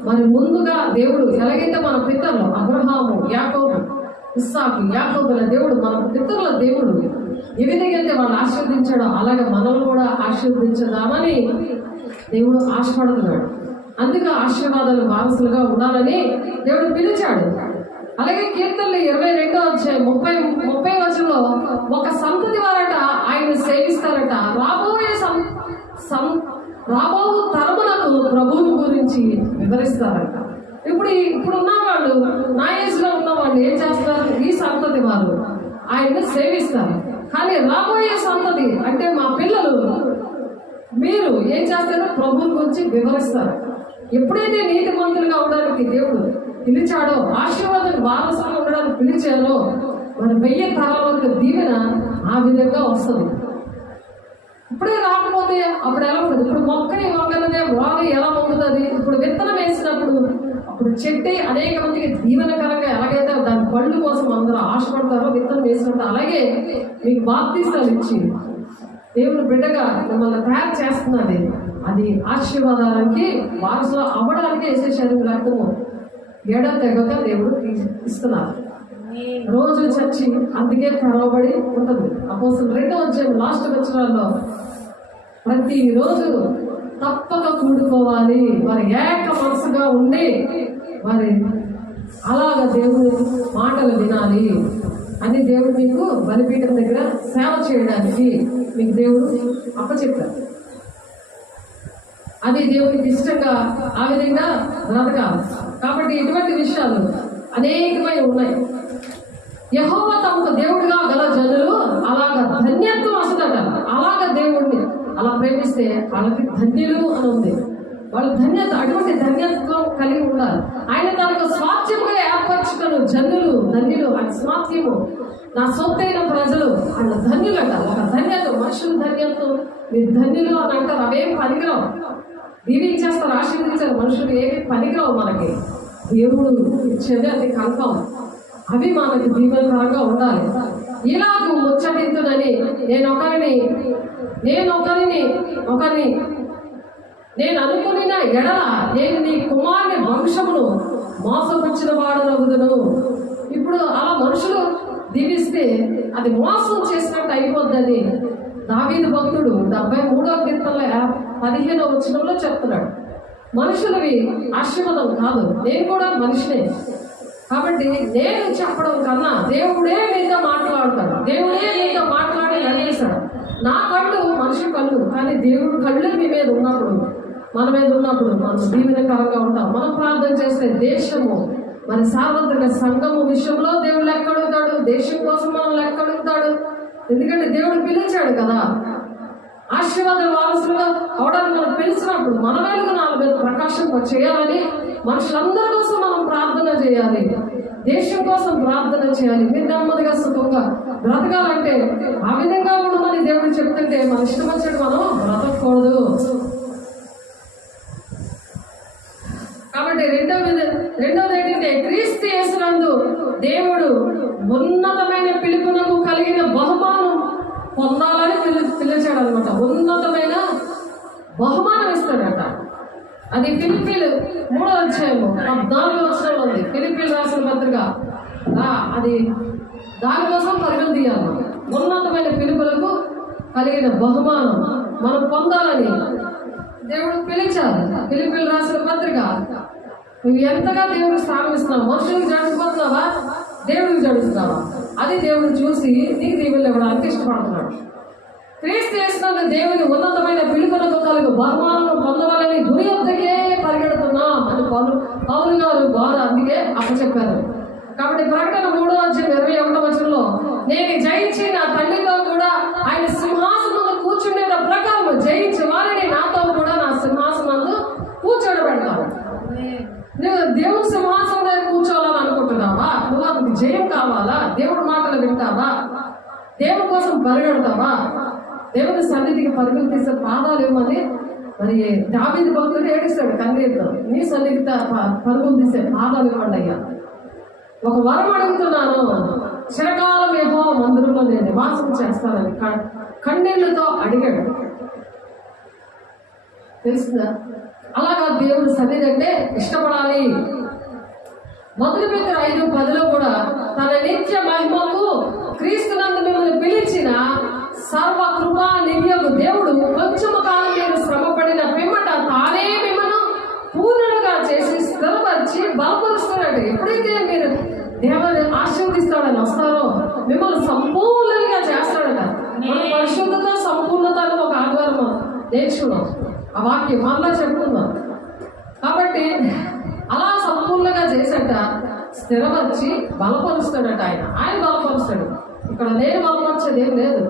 మరి ముందుగా దేవుడు ఎలాగైతే మన పితరులు అబ్రహాము, యాకోబు, ఇస్సాకు, యాకోబుల దేవుడు మన పితరుల దేవుడు ఏ విధంగా అయితే వాళ్ళు ఆశీర్వదించాడో అలాగే మనల్ని కూడా ఆశీర్వదించదామని దేవుడు ఆశపడుతున్నాడు. అందుకే ఆశీర్వాదాలు వారసులుగా ఉండాలని దేవుడు పిలిచాడు. అలాగే కీర్తనలు 22వ అధ్యాయం 30 వచనంలో ఒక సంతతి వారట ఆయన సేవిస్తారట. రాబో తరములకు ప్రభువుని గురించి వివరిస్తారట. ఇప్పుడు ఉన్న వాళ్ళు, నా ఏజ్లో ఉన్న వాళ్ళు ఏం చేస్తారు? ఈ సంతతి వారు ఆయన్ని సేవిస్తారు. కానీ రాబోయే సంతతి అంటే మా పిల్లలు, మీరు ఏం చేస్తారో ప్రభువుని గురించి వివరిస్తారు. ఎప్పుడైతే నీతిమంతులుగా ఉండడానికి దేవుడు పిలిచాడో, ఆశీర్వాదం వారసులుగా ఉండడానికి పిలిచారో, మరి 1000 తరాల వరకు దీవెన ఆ విధంగా వస్తుంది. ఇప్పుడే రాకపోతే అప్పుడు ఎలా ఉంటుంది? ఇప్పుడు మొక్కని వంగనదే వాగు ఎలా వంగుతుంది? ఇప్పుడు విత్తనం వేసినప్పుడు అప్పుడు చెట్టు అనేక మందికి దీవెనకరంగా ఎలాగైతే దాని పళ్ళు కోసం అందరూ ఆశపడతారో విత్తనం వేసినప్పుడు, అలాగే మీకు బాప్తీసాలు ఇచ్చి దేవుడు బిడ్డగా మిమ్మల్ని తయారు చేస్తున్నది. అది ఆశీర్వాదానికి వారసులు అవ్వడానికి వేసేసారు. రక్తము ఏడా తెగక దేవుడు ఇస్తున్నారు. రోజు చర్చి అందుకే తెరవబడి ఉంటుంది. అపోస్తలుల 2వ అధ్యాయం లాస్ట్ వచనాల్లో ప్రతిరోజు తప్పక కూడుకోవాలి, మరి ఏక మనసుగా ఉండి మరి అలాగ దేవుని మాటలు వినాలి అని దేవుడు మీకు బలిపీఠం దగ్గర సేవ చేయడానికి మీకు దేవుడు అప్పచెప్పారు. అది దేవునికి ఇష్టంగా ఆ విధంగా బ్రతకాలి. కాబట్టి ఇటువంటి విషయాలు అనేకమై ఉన్నాయి. యెహోవా తమకు దేవుడిగా గల జనులు అలాగ ధన్యత్వం వస్తుందట. అలాగ దేవుడిని అలా ప్రేమిస్తే వాళ్ళకి ధన్యులు అని ఉంది. వాళ్ళ ధన్యత, అటువంటి ధన్యతతో కలిగి ఉండాలి. ఆయన తనకు స్వాస్థ్యముగా ఏర్పరచుకుని జనులు ధన్యులు, ఆయన స్వాస్థ్యము నా సొత్తైన ప్రజలు ఆయన ధన్యులట. ఒక ధన్యత, మనుషుల ధన్యత మీరు ధన్యులు అని అంటారు. అవేం పనికిరావు. దీవించేస్తారు, ఆశీర్వదించారు. మనుషులు ఏమి పనికిరావు. మనకి దేవుడు ఇచ్చేది అది కన్ఫర్మ్. అవి మనకి దీవెనకరంగా ఉండాలి. ఇలాగూ ముచ్చటింతునని నేను అనుకుని ఎడల నేను నీ కుమారుని వంశమును మోసపుచ్చిన వాడనగుదును. ఇప్పుడు అలా మనుషులు దీవిస్తే అది మోసం చేసినట్టు అయిపోద్దని దావీదు భక్తుడు 73వ కీర్తనలో 15వ వచనంలో చెప్తున్నాడు. మనుషులవి ఆశీర్వాదం కాదు, నేను కూడా మనిషినే. కాబట్టి నేను చెప్పడం కన్నా దేవుడే మీతో మాట్లాడతాడు. దేవుడే మీతో మాట్లాడి నడిపిస్తాడు. నా కళ్ళు మనిషి కళ్ళు, కానీ దేవుడు కళ్ళు మీ మీద ఉన్నప్పుడు, మన మీద ఉన్నప్పుడు మనం దీవెనకరంగా ఉంటాం. మనం ప్రార్థన చేస్తే దేశము, మరి సార్వత్రిక సంఘము విషయంలో దేవుడు లెక్క అడుగుతాడు. దేశం కోసం మనం లెక్క అడుగుతాడు. ఎందుకంటే దేవుడు పిలిచాడు కదా. ఆశీర్వాద వారసులుగా అవడానికి మనం పిలిచినప్పుడు మన వెలుగు నాలుగు మీద ప్రకాశం చేయాలని మనుషులందరి కోసం మనం ప్రార్థన చేయాలి. దేశం కోసం ప్రార్థన చేయాలి. మీరు నెమ్మదిగా సుఖంగా బ్రతకాలంటే ఆ విధంగా ఉండమని దేవుడు చెప్తుంటే మన ఇష్టం వచ్చాడు మనం బ్రతకూడదు. కాబట్టి రెండవది ఏంటంటే క్రీస్తు యేసునందు దేవుడు ఉన్నతమైన పిలుపునకు కలిగిన బహుమానం పొందాలని పిలిచాడు అనమాట. ఉన్నతమైన బహుమానం ఇస్తాడట. అది ఫిలిప్పీలు 3వ అధ్యాయము 14వ వచనంలో ఉంది. ఫిలిప్పీలు రాసిన పత్రిక. అది దానికోసం పరుగులు తీయాలి. ఉన్నతమైన పిలుపులకు కలిగిన బహుమానం మనం పొందాలని దేవుడు పిలిచారు. ఫిలిప్పీలు రాసిన పత్రిక. నువ్వు ఎంతగా దేవుడు స్థానం ఇస్తున్నావు? మనుషులకు జడుచుకుంటున్నావా, దేవుడికి జడుస్తున్నావా? అది దేవుడు చూసి నీకు దీవులు ఇవ్వడానికి ఇష్టపడుతున్నాడు. క్రీస్తు యేసునందు దేవుని ఉన్నతమైన పిలుపులకు కలుగు బహుమానం పొందవాలని గురి వద్దకే పరిగెడుతున్నా అని పౌలు గారు బాధ అందుకే అప్పచెప్పారు. కాబట్టి ప్రకటన 3వ అధ్యాయం 21వ వచనంలో నేను జయించి నా తండ్రితో కూడా ఆయన సింహాసనం కూర్చుండే ప్రకారం జయించి వారిని నాతో కూడా నా సింహాసనంలో కూర్చోబెడతాను. నువ్వు దేవుని సింహాసనం దగ్గర కూర్చోవాలని అనుకుంటున్నావా? నువ్వు అందుకు జయం కావాలా? దేవుడి మాటలు వింటావా? దేవుడి కోసం పరిగెడతావా? దేవుని సన్నిధికి పరుగులు తీసే పాదాలు ఇవ్వమని మరి దావీదు భక్తుడు ఏడుస్తాడు కన్నీరుతో. నీ సన్నిధిత పరుగులు తీసే పాదాలు ఇవ్వండి అయ్యా. ఒక వరం అడుగుతున్నాను, చిరకాలం యెహోవా మందిరంలో నేను నివాసం చేస్తానని కన్నీళ్లతో అడిగాడు. తెలుస్తుందా? అలాగా దేవుడు సన్నిధి అంటే ఇష్టపడాలి. మొదటి పేతురు 5:10 కూడా తన నిత్య మహిమకు క్రీస్తునందు మిమ్మల్ని పిలిచిన సర్వ కృపా నిధియగు దేవుడు కొంచెము కాలం మీరు శ్రమపడిన పిమ్మట తానే మిమ్మల్ని పూర్ణులుగా చేసి స్థిరపరిచి బలపరుస్తున్నాడు. ఎప్పుడైతే మీరు దేవుని ఆశీర్వదిస్తాడని వస్తారో మిమ్మల్ని సంపూర్ణంగా చేస్తాడట. మన పరిశుద్ధత సంపూర్ణత అని ఒక ఆధారం నేర్చుకున్నాం. ఆ వాక్యం మళ్ళా చెప్తున్నాం. కాబట్టి అలా సంపూర్ణంగా చేసట స్థిరపరిచి బలపరుస్తాడట. ఆయన బలపరుస్తాడు. ఇక్కడ నేను బలపరిచేది ఏం లేదు.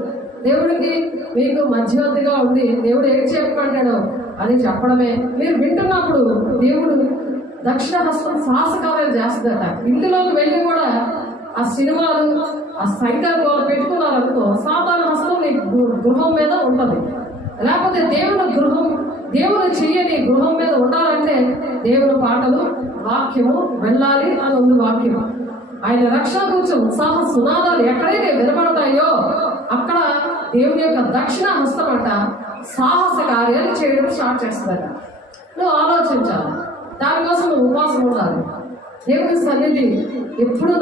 దేవుడికి మీకు మధ్యవర్తిగా ఉండి దేవుడు ఏం చెప్పమంటాడో అది చెప్పడమే. మీరు వింటున్నప్పుడు దేవుడు దక్షిణ హస్తం సాహసకార్యాలు చేస్తుందట. ఇంటిలోకి వెళ్ళి కూడా ఆ సినిమాలు ఆ సైతం పెట్టుకున్నారనుకో సాధారణ హస్తం నీ గృహం మీద ఉంటుంది. లేకపోతే దేవుడు చెయ్యని గృహం మీద ఉండాలంటే దేవుని పాటలు వాక్యము వెళ్ళాలి అని ఉంది వాక్యం. ఆయన రక్షణ గురించి ఉత్సాహ సునాదాలు ఎక్కడైతే వినబడతాయో అక్కడ దేవుని యొక్క దక్షిణ హస్తం అంట సాహస కార్యాలు చేయడం స్టార్ట్ చేస్తుందట. నువ్వు ఆలోచించాలి. దానికోసం నువ్వు ఉపవాసం ఉండాలి. దేవుని సన్నిధి ఎప్పుడు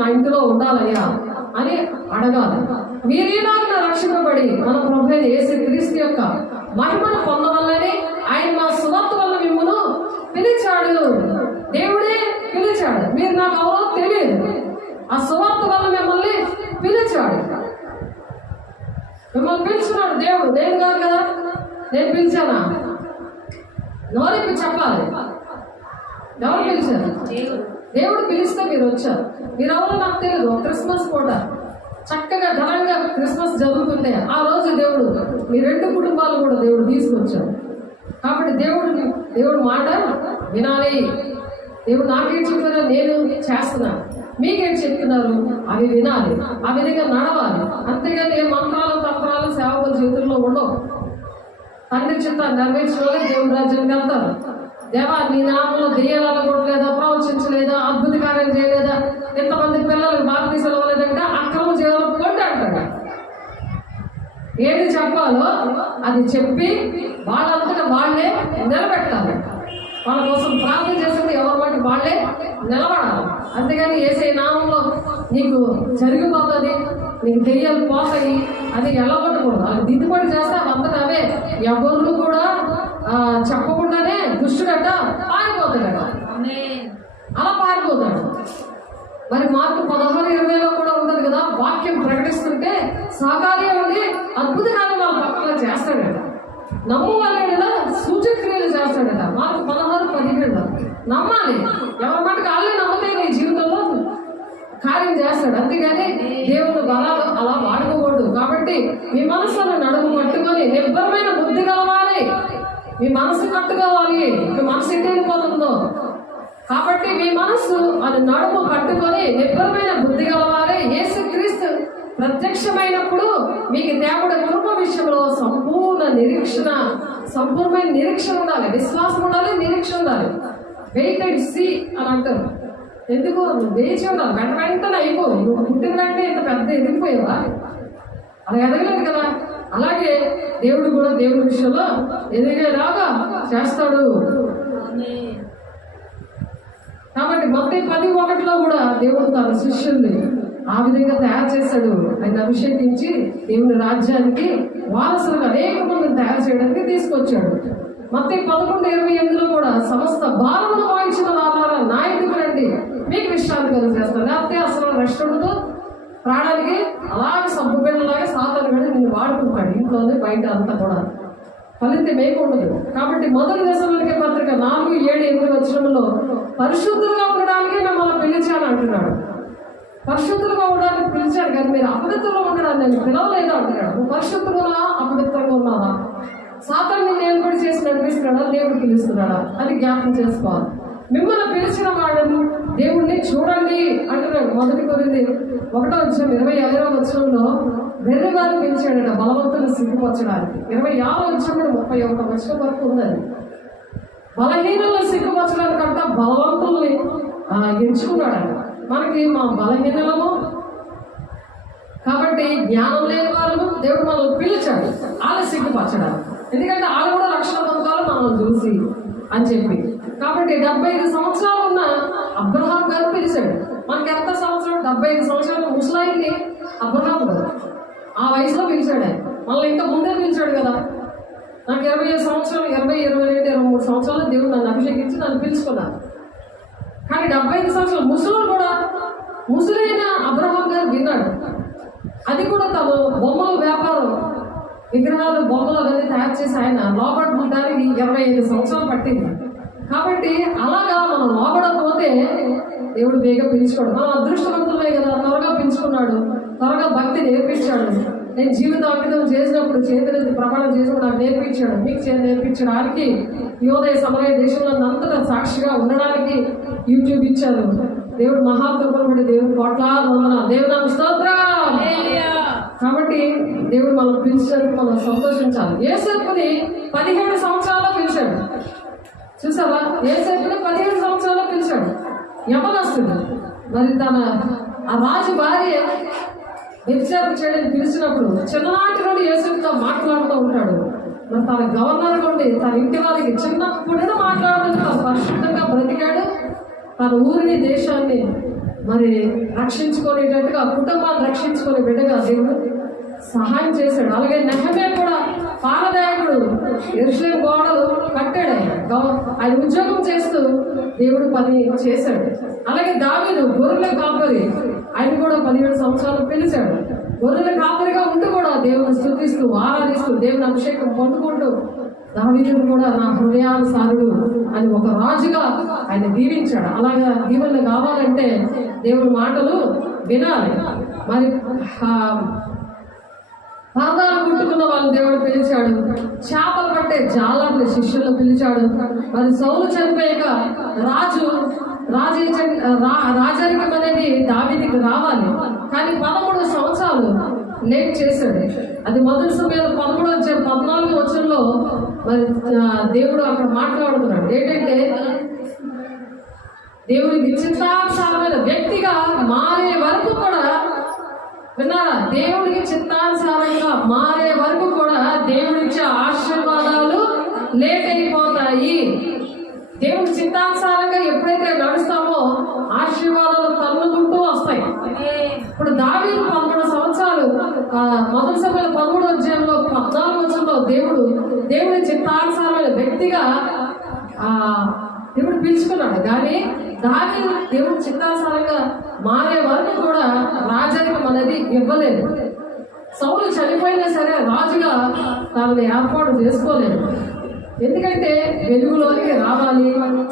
నా ఇంటిలో ఉండాలయ్యా అని అడగాలి. మీరేలాగా రక్షింపబడి మన ప్రభువైన యేసు క్రీస్తు యొక్క మహిమను పొందవల్లని ఆయన మా సువార్త వల్ల మిమ్మల్ని పిలిచాడు. దేవుడే పిలిచాడు. మీరు నాకు ఎవరో తెలియదు. ఆ సువార్త వల్ల మిమ్మల్ని పిలిచాడు. మిమ్మల్ని పిలిచినాడు దేవుడు. నేను కాదు కదా. నేను పిలిచానా? నోరికి చెప్పాలి. ఎవరు పిలిచారు? దేవుడు పిలిస్తే మీరు వచ్చారు. మీరు ఎవరో నాకు తెలియదు. క్రిస్మస్ పూట చక్కగా ఘనంగా క్రిస్మస్ జరుగుతుంటే ఆ రోజు దేవుడు మీ 2 కుటుంబాలు కూడా దేవుడు తీసుకొచ్చాడు. కాబట్టి దేవుడిని దేవుడు మాట వినాలి. దేవుడు నాకేం చెప్తున్నారు, నేను చేస్తున్నాను, మీకేం చెప్తున్నారు అవి వినాలి, ఆ విధంగా నడవాలి. అంతేగాని ఏ మంత్రాలు తంత్రాలు సేవకుల చేతుల్లో ఉండవు. తండ్రి చిత్తాన్ని నెరవేర్చుకోవాలి, దేవుని రాజ్యానికి వెళ్తారు. దేవా నీ నామంలో దెయ్యాలు అనగొట్టలేదా, ప్రవచించలేదా, అద్భుత కార్యం చేయలేదా, ఎంతమంది పిల్లలకు బాప్తీసాలు ఇవ్వలేదంటే అక్రమ జీవనం పొండి అంటాడు. ఏది చెప్పాలో అది చెప్పి వాళ్ళంతటా వాళ్ళే నిలబెట్టాలి. వాళ్ళ కోసం ప్రార్థన చేస్తుంది ఎవరి వాటి వాళ్ళే నిలబడాలి. అంతేగాని ఏసే నామంలో నీకు జరిగిపోతుంది, నీకు దెయ్యాలు పోతాయి అది ఎలగొట్టకూడదు. అది దిద్దుబాటు చేస్తే అంతటా అవే ఎవరు కూడా చెప్పకుండానే దుష్టుడట పారిపోతాడట, అలా పారిపోతాడు. మరి మార్కు 16:20 కూడా ఉంటుంది కదా, వాక్యం ప్రకటిస్తుంటే సహకార్యం ఉండి అద్భుత కార్యం వాళ్ళ పక్కన చేస్తాడట, నమ్ము వాళ్ళ సూచక్రియలు చేస్తాడట. మార్కు 16:17 నమ్మాలి. ఎవరి మటుకు వాళ్ళే నమ్మితే నీ జీవితంలో కార్యం చేస్తాడు. అంతేగాని దేవుడు బలాలు అలా వాడుకోకూడదు. కాబట్టి మీ మనసును నడుము కట్టుకొని నిబ్బరమైన బుద్ధి కలవాలి. మీ మనసు కట్టుకోవాలి. మీ మనసు ఎటు వెళ్ళిపోతుందో కాబట్టి మీ మనసు అది నడుము కట్టుకొని నిబ్బరమైన బుద్ధి కలవాలి. యేసుక్రీస్తు ప్రత్యక్షమైనప్పుడు మీకు దేవుడి కృప విషయంలో సంపూర్ణమైన నిరీక్షణ ఉండాలి, విశ్వాసం ఉండాలి, నిరీక్షణ ఉండాలి. వెయిట్ అండ్ సీ అని అంటారు. ఎందుకు వేచి ఉండాలి, వెంటనే అయిపో. నువ్వు పుట్టిన వెంటనే ఇంత పెద్ద ఎదిగిపోయావా, అలా ఎదగలేదు కదా. అలాగే దేవుడు కూడా దేవుడి విషయంలో ఎదిగేలాగా చేస్తాడు. కాబట్టి మత్తయి 10:1 కూడా దేవుడు తన శిష్యుల్ని ఆ విధంగా తయారు చేశాడు. ఆయన అభిషేకించి దేవుని రాజ్యానికి వారసులుగా అనేక మందిని తయారు చేయడానికి తీసుకొచ్చాడు. మత్తయి 11:28 కూడా సమస్త భారమును వహించిన వాళ్ళ నాయకుడు రండి, మీకు విశ్రాంతి కలిగేస్తారు. లేకపోతే అసలు రెస్ట్ ఉండదు, ప్రాణానికి అలాగే సబ్బు బిళ్ళలాగా సాతాను కూడా నిన్ను వాడుకుంటాడు, ఇంట్లోనే బయట అంతా కూడా ఫలితం ఏముండదు. కాబట్టి మొదటి దశలోనికే పత్రిక 4:7-8 పరిశుద్ధులుగా ఉండడానికి మిమ్మల్ని పిలిచాను అంటున్నాడు. పరిశుద్ధులుగా ఉండడానికి పిలిచాడు కానీ మీరు అపవిత్రంగా ఉండడానికి నేను పిలవలేదు అంటున్నాడు. నువ్వు పరిశుద్ధులుగా అపవిత్రంగా ఉన్నావా, సాతాను నిన్ను ఏర్పాటు చేసి నడిపిస్తున్నాడా, దేవుడు పిలుస్తున్నాడా అది జ్ఞాపకం చేసుకోవాలి. మిమ్మల్ని పిలిచిన వాళ్ళను దేవుణ్ణి చూడండి అంటున్నాడు. 1 కొరింథీ 1:25 వెర్రివారు పిలిచాడట బలవంతులను సిగ్గుపరచడానికి. 26:31 వరకు ఉన్నది. బలహీనులను సిగ్గుపరచడానికంట బలవంతుల్ని ఎంచుకున్నాడట. మనకి మా బలహీనము కాబట్టి జ్ఞానం లేని వాళ్ళను దేవుడు మనల్ని పిలిచాడు వాళ్ళు సిగ్గుపరచడానికి. ఎందుకంటే వాళ్ళు కూడా రక్షణ పొందాలి మనల్ని చూసి అని చెప్పి. కాబట్టి 75 సంవత్సరాలు ఉన్న అబ్రహాం గారు పిలిచాడు. మనకి ఎంత సంవత్సరం, 75 సంవత్సరాలు ముసలాయిని అబ్రహాం గారు ఆ వయసులో పిలిచాడు. ఆయన మళ్ళీ ఇంకా ముందే పిలిచాడు కదా. నాకు 25 సంవత్సరాలు, 20, 22, 23 సంవత్సరాలు దేవుడు నన్ను అభిషేకించి నన్ను పిలుచుకున్నాను. కానీ 75 సంవత్సరాలు ముసలు కూడా ముసలైన అబ్రహాం గారు విన్నాడు. అది కూడా తను బొమ్మల వ్యాపారం, విగ్రహాలు బొమ్మలు అవన్నీ తయారు చేసి ఆయన లోపడడానికి 25 సంవత్సరాలు పట్టింది. కాబట్టి అలాగా మనం లోపడకపోతే దేవుడు వేగం పిలుచుకోడు. మనం అదృష్టవంతులే కదా, త్వరగా పిలుచుకున్నాడు, త్వరగా భక్తి నేర్పించాడు. నేను జీవిత అంకితం చేసినప్పుడు చేతులెత్తి ప్రమాణం చేసినప్పుడు నాకు నేర్పించాడు, మీకు నేర్పించడానికి యోదయ సమరయ దేశంలో అంతటా సాక్షిగా ఉండడానికి యూట్యూబ్ ఇచ్చారు. దేవుడు మహాకృపను బట్టి దేవుడు కోట్లాది వందనాలు. దేవుడు నాకు స్తోత్రం. కాబట్టి దేవుడు మనం పిలిచినందుకు మనం సంతోషించాలి. యేసేపుని 17 సంవత్సరాల్లో పిలిచాడు. చూసావా, యేసేపుని 17 సంవత్సరాల్లో పిలిచాడు. యవనస్తుడు. మరి తన ఆ రాజు భార్య వ్యభిచారం చేయడానికి పిలిచినప్పుడు చిన్ననాటి నుండి యేసేపుతో మాట్లాడుతూ ఉంటాడు. మరి తన గవర్నర్ నుండి తన ఇంటి వారికి చిన్నప్పుడు మాట్లాడుతూ తను పరిశుద్ధంగా బ్రతికాడు. తన ఊరిని దేశాన్ని మరి రక్షించుకునేటట్టుగా కుటుంబాన్ని రక్షించుకునే బిడ్డగా దేవుడు సహాయం చేశాడు. అలాగే నెహెమ్యా కూడా పానదాయకుడు, యెరూషలేము గోడలు కట్టాడు. ఆయన ఉద్యోగం చేస్తూ దేవుడు పని చేశాడు. అలాగే దావీదు గొర్రెల కాపరి, ఆయన కూడా 17 సంవత్సరాలు పిలిచాడు. గొర్రెల కాపరిగా ఉంటూ కూడా దేవుని స్తుతిస్తూ ఆరాధిస్తూ దేవుని అభిషేకం పొందుకుంటూ దావీదును కూడా నా హృదయానుసారుడు అని ఒక రాజుగా ఆయన దీవించాడు. అలాగా దీవెనలు కావాలంటే దేవుని మాటలు వినాలి. మరి పరదాలు కుట్టుకున్న వాళ్ళు దేవుడు పిలిచాడు. చేపలు పట్టే అంటే జాలర్ని శిష్యులను పిలిచాడు. మరి సౌలు చనిపోయాక రాజరికం అనేది దావీదుకి రావాలి, కానీ 13 సంవత్సరాలు లేట్ చేశాడు. అది మొదటి సమయంలో 14 వచనంలో మరి దేవుడు అక్కడ మాట్లాడుతున్నాడు ఏంటంటే, దేవుడికి చిత్తానుసారమైన వ్యక్తిగా మారే వరకు కూడా, విన్నారా, దేవుడికి చిత్తానుసారంగా మారే వరకు కూడా దేవుడిచ్చే ఆశీర్వాదాలు లేట్ అయిపోతాయి. దేవుడి చిత్తానుసారంగా ఎప్పుడైతే నడుస్తామో ఆశీర్వాదాలు తన్నుకుంటూ వస్తాయి. ఇప్పుడు దావీదు 13 సంవత్సరాలు మొదటి సమయంలో 13వ అధ్యాయంలో 14వ వచనంలో దేవుడి చిత్తానుసారమైన వ్యక్తిగా దేవుడు పిలుచుకున్నాడు. కానీ దావీదు దేవుడి చిత్తానుసారంగా మారే వరకు కూడా రాజరికం అనేది ఇవ్వలేదు. సౌలు చనిపోయినా సరే రాజుగా తనని ఏర్పాటు చేసుకోలేదు. ఎందుకంటే వెలుగులోనికి రావాలి,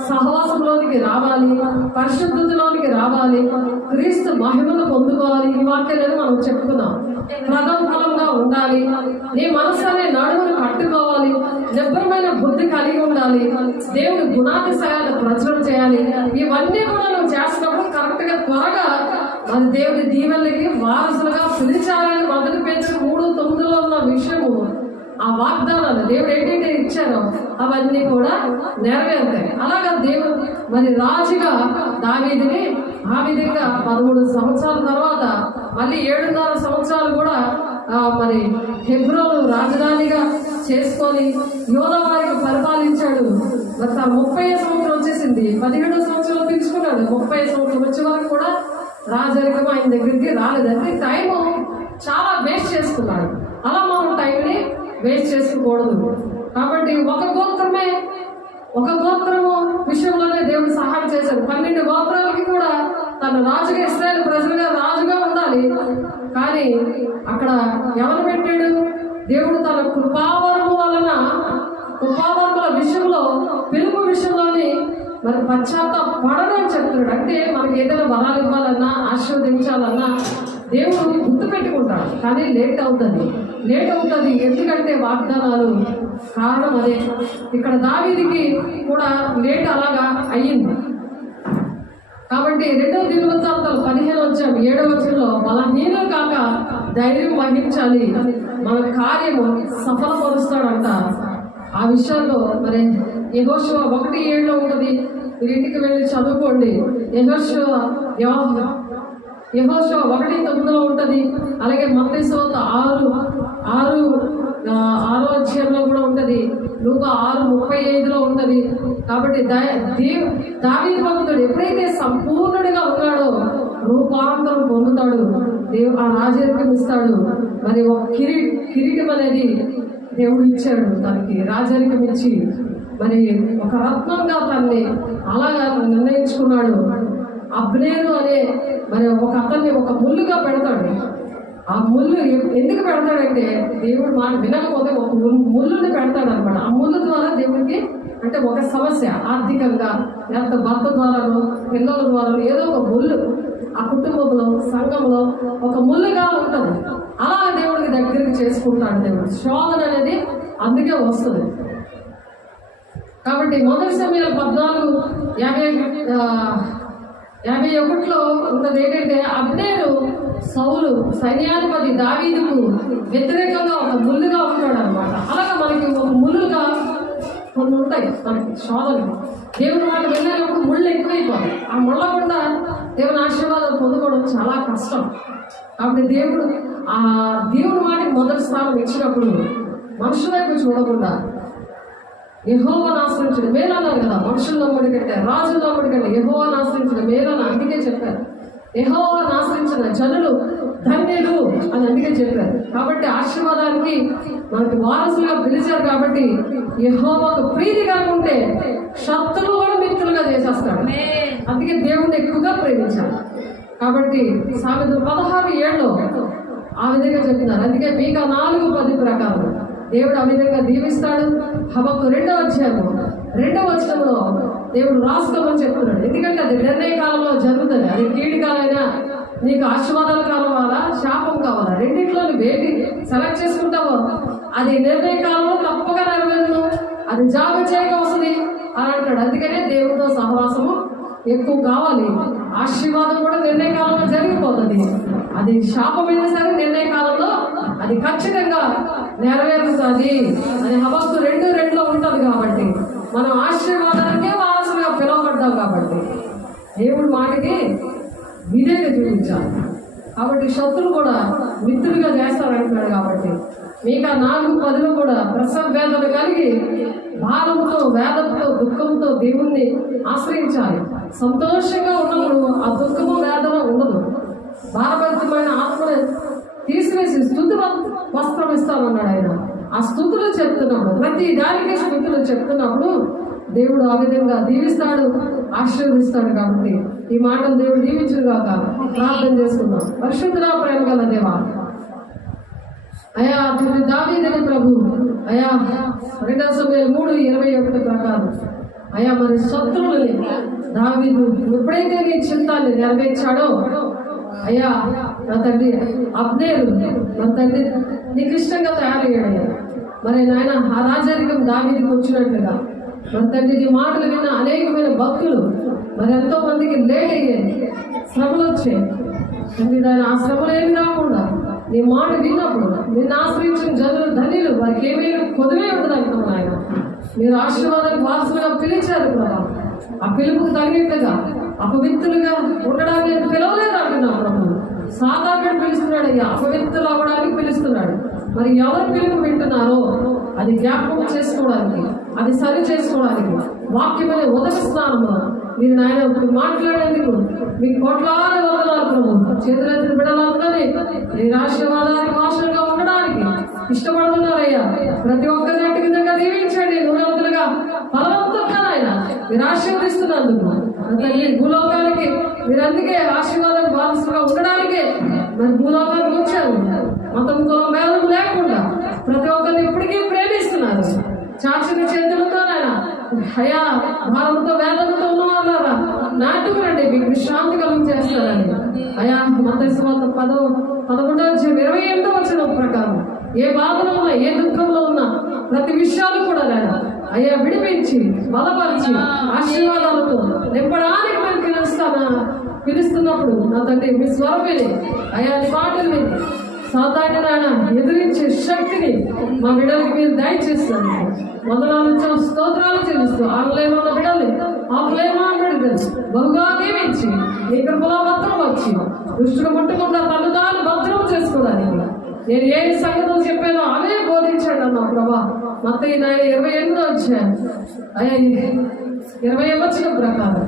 సహవాసంలోనికి రావాలి, పరిశుద్ధతలోనికి రావాలి, క్రీస్తు మహిమను పొందుకోవాలి. ఈ వాక్యాలను మనం చెప్పుకున్నాం. ప్రథమ ఫలంగా ఉండాలి, నీ మనసు అనే నడుమును కట్టుకోవాలి, నిబ్బరమైన బుద్ధి కలిగి ఉండాలి, దేవుడి గుణాతిశయాలను ప్రచురణ చేయాలి. ఇవన్నీ కూడా నువ్వు చేస్తున్నప్పుడు కరెక్ట్ గా త్వరగా మన దేవుడి దీవెనలకి వారసులుగా పిలిచాలని మొదటి పేజీ 3:9 ఉన్న విషయము, ఆ వాగ్దానాలు దేవుడు ఏంటంటే ఇచ్చారో అవన్నీ కూడా నెరవేరుతాయి. అలాగా దేవుడు మరి రాజుగా దావీదుని ఆ విధంగా 13 సంవత్సరాల తర్వాత మళ్ళీ 7.5 సంవత్సరాలు కూడా మరి హెబ్రోను రాజధానిగా చేసుకొని యోధా వారికి పరిపాలించాడు. మరి తన 30వ సంవత్సరం వచ్చేసింది, 17వ సంవత్సరంలో పిలుచుకున్నాడు. 30వ సంవత్సరం వచ్చే వరకు కూడా రాజరికం ఆయన దగ్గరికి రాలేదు. అంటే టైము చాలా వేస్ట్ చేసుకున్నాడు. అలా మనం టైంని వేస్ట్ చేసుకోకూడదు. కాబట్టి ఒక గోత్రము విషయంలోనే దేవుడు సహాయం చేశాడు. 12 గోత్రాలకి కూడా తన రాజుగా, ఇశ్రాయేలు ప్రజలుగా రాజుగా ఉండాలి. కానీ అక్కడ ఎవరు పెట్టాడు? దేవుడు తన కృపావరముల విషయంలో, పిలుపు విషయంలోని మరి పశ్చాత్తాపడని చెప్తున్నాడు. అంటే మనకి ఏదైనా వరాలు ఇవ్వాలన్నా, ఆశీర్వదించాలన్నా దేవుడు గుర్తు పెట్టుకుంటాడు. కానీ లేట్ అవుతుంది. ఎందుకంటే వాగ్దానాలు కారణం అదే. ఇక్కడ దావీదుకి కూడా లేట్ అలాగా అయ్యింది. కాబట్టి 2వ దినవృత్తాంతాలు 15వ అధ్యాయం 7వ వచనంలో, బలహీనులు కాక ధైర్యం వహించాలి, మన కార్యము సఫలపరుస్తాడంట. ఆ విషయాల్లో మరి యెహోషువ 1:7 ఉంటుంది. మీరు ఇంటికి వెళ్ళి చదువుకోండి. యెహోషువ 1:9 ఉంటుంది. అలాగే మత్తయి సువార్త 6 అధ్యాయంలో కూడా ఉంటుంది. లూకా 6:35 ఉంటుంది. కాబట్టి దావీదు భక్తుడు ఎప్పుడైతే సంపూర్ణుడిగా ఉన్నాడో రూపాంతరం పొందుతాడు. దేవుడు ఆ రాజరికం ఇస్తాడు. మరి ఒక కిరీటం అనేది దేవుడు ఇచ్చాడు తనకి, రాజరికం ఇచ్చి మరి ఒక రత్నంగా తనని అలాగా నిర్ణయించుకున్నాడు. అబ్నేరు అనే మరి ఒక అతన్ని ఒక ముళ్ళుగా పెడతాడు. ఆ ముళ్ళు ఎందుకు పెడతాడంటే, దేవుడు మాట వినకపోతే ఒక ముళ్ళుని పెడతాడు అనమాట. ఆ ముళ్ళు ద్వారా దేవుడికి అంటే ఒక సమస్య, ఆర్థికంగా లేకపోతే భర్త ద్వారానో పిల్లల ద్వారా ఏదో ఒక ముళ్ళు ఆ కుటుంబంలో, సంఘంలో ఒక ముళ్ళుగా ఉంటుంది. అలా దేవుడికి దగ్గరికి చేసుకుంటాడు దేవుడు. శోధన అనేది అందుకే వస్తుంది. కాబట్టి మొదటి సమయాలు 14:51 ఉన్నది ఏంటంటే, అబ్నేరు సౌలు సైన్యాధిపతి దావీదుకు వ్యతిరేకంగా ఒక ముళ్ళుగా ఉంటాడు అనమాట. అలాగా మనకి ఒక ముళ్ళుగా కొన్ని ఉంటాయి మనకి శోధనలు. దేవుని మాట వెళ్ళినప్పుడు ముళ్ళు ఎక్కువైపోతాయి. ఆ ముళ్ళ కూడా దేవుని ఆశీర్వాదం పొందుకోవడం చాలా కష్టం. కాబట్టి దేవుని మాటకి మొదటి స్థానం ఇచ్చినప్పుడు మనుషుల వైపు చూడకుండా యెహోవాను ఆశ్రయించడం మేలు అన్నారు కదా. మనుషుల నమ్ముడి కంటే, రాజుల నమ్ముడి కంటే యెహోవాను ఆశ్రయించడం మేలు అని అందుకే చెప్పారు. యెహోవాను ఆశ్రయించిన జనులు ధన్యులు అని అందుకే చెప్పారు. కాబట్టి ఆశీర్వాదానికి మనకి వారసులుగా పిలిచారు. కాబట్టి యెహోవాకు ప్రీతి కాకుంటే శత్రులు కూడా మిత్రులుగా చేసేస్తాడు. అందుకే దేవుణ్ణి ఎక్కువగా ప్రేమించాలి. కాబట్టి సామెతలు 16:7 ఆ విధంగా చెప్తున్నారు. అందుకే మీకా 4:10 ప్రకారం దేవుడు ఆ విధంగా దీవిస్తాడు. హబక్కు 2వ అధ్యాయం 2వ వచనంలో దేవుడు రాసుకోమని చెప్తున్నాడు. ఎందుకంటే అది నిర్ణయ కాలంలో జరుగుతుంది. అది కీడి కాలైనా, నీకు ఆశీర్వాదాల కాలం కావాలా, శాపం కావాలా, రెండింటిలో వేటి సెలెక్ట్ చేసుకుంటావో అది నిర్ణయ కాలంలో తప్పగా నెరవేరును. అది జాగ్రత్తగా వస్తుంది అని అంటాడు. అందుకనే దేవుడితో సహవాసము ఎక్కువ కావాలి. ఆశీర్వాదం కూడా నిర్ణయ కాలంలో జరిగిపోతుంది. అది శాపమైన సరే నిర్ణయ కాలంలో అది ఖచ్చితంగా నెరవేరుతుంది అని హబక్కు 2:2 ఉంటుంది. కాబట్టి మనం ఆశీర్వాదానికే వారసులుగా పిలువబడ్డాం. కాబట్టి దేవుడి మాటకి విధేయత చూపించాలి. కాబట్టి శత్రులు కూడా మిత్రులుగా చేస్తారంటున్నాడు. కాబట్టి మీకా 4:10 కూడా ప్రసవ వేదన కలిగి భారంతో వేదంతో దుఃఖంతో దేవుణ్ణి ఆశ్రయించాలి. సంతోషంగా ఉన్నప్పుడు ఆ దుఃఖము వేదన ఉండదు. భారభరితమైన ఆత్మను తీసివేసి స్తుతి వస్త్రం ఇస్తానన్నాడు ఆయన. ఆ స్థుతులు చెప్తున్నప్పుడు ప్రతి దానికి స్థుతులు చెప్తున్నప్పుడు దేవుడు ఆ విధంగా దీవిస్తాడు, ఆశీర్వదిస్తాడు. కాబట్టి ఈ మాటలు దేవుడు దీవించుగాక. ప్రార్థన చేసుకుందాం. పరిశుద్ధుడా ప్రేమ గల దేవా, అయా దావీదుని ప్రభు అయా 2 సమూయేలు 3:21 ప్రకారం అయా మరి శత్రువులని దావీదు ఎప్పుడైతే నీ చిత్తాన్ని నెరవేర్చాడో అయ్యా నా తండ్రి అబ్నేరు నా తండ్రి నీకు ఇష్టంగా తయారయ్యాడు. మరి నాయన ఆ రాజరికం దావీదుకి వచ్చినట్లుగా మన తండ్రి నీ మాటలు విన్న అనేకమైన భక్తులు మరి ఎంతో మందికి లేట్ అయ్యేది, శ్రమలు వచ్చాయి. తండ్రి దాని ఆ శ్రమలు ఏమి రాకుండా నీ మాట విన్నప్పుడు నిన్ను ఆశ్రయించిన జనులు ధన్యులు, వారికి ఏమైనా కొదువే ఉండదు అంటున్నాను ఆయన. మీరు ఆశీర్వాదానికి వారసులుగా పిలిచారు కదా, ఆ పిలుపుకు తగినట్టుగా అపవిత్రులుగా ఉండడానికి నేను పిలవలేదు అంటున్నాను ప్రభు. సాధారణ పిలుస్తున్నాడు అయ్యా, అపవిత్రులు అవ్వడానికి పిలుస్తున్నాడు. మరి ఎవరు పిలుపు వింటున్నారో అది జ్ఞాపకం చేసుకోవడానికి, అది సరి చేసుకోవడానికి వాక్యమైన ఉదక స్నానము మీరు నాయన ఇప్పుడు మాట్లాడేందుకు మీకు కోట్లాది వందనాలు ప్రభు. చేతులెత్తిన బిడ్డలందరినీ మీరు ఆశీర్వాదానికి వాసనగా ఉండడానికి ఇష్టపడుతున్నారయ్యా. ప్రతి ఒక్కరిని అట్టి విధంగా దీవించండి. నూరంతులుగా ఫలవంతంగా ఆయన మీరు ఆశీర్వదిస్తున్నందుకు తల్లి భూలోకానికి మీరు అందుకే ఆశీర్వాదానికి వారసులుగా ఉండడానికే మరి భూలోకానికి వచ్చారు. మతం కులం భేదం లేకుండా ప్రతి ఒక్కరిని ఇప్పటికీ ప్రేమిస్తున్నారు. చాచిన చేతులతో నాయన అయా భారంతో వేదంతో ఉన్నవాళ్ళారా నాటుకురండి, మీకు విశ్రాంతి కలుగు చేస్తారని అయా మత్తయి సువార్త 11:28 ప్రకారం ఏ బాధలో ఉన్నా ఏ దుఃఖంలో ఉన్నా ప్రతి విషయాలు కూడా నాయన అయ్యా విడిపించి బలపరిచి ఆశీర్వాదాలతో నింపడానికి మేము పిలుస్తున్నప్పుడు నా తండ్రి మీ స్వరం విని అయా నీ మాటలు విని సాధారణ నాయన ఎదిరించే శక్తిని మా బిడ్డలకి మీరు దయచేస్తాను. వందనాలు స్తోత్రాలు చెల్లిస్తూ ఆన్లైన్ ఉన్న బిడ్డల్ని ఆఫ్లైన్ బిడ్డలు బహుగా దీవించి నీ కృపలో భద్రం వచ్చి దృష్టిగా ముట్టకుండా తల్లిదాన్ని భద్రం చేసుకోవడానికి నేను ఏ సంగతులు చెప్పానో అవే బోధించాడు అన్న ప్రభా. మత్తయి 28 వచ్చాను అయ్యా 20 ప్రకారం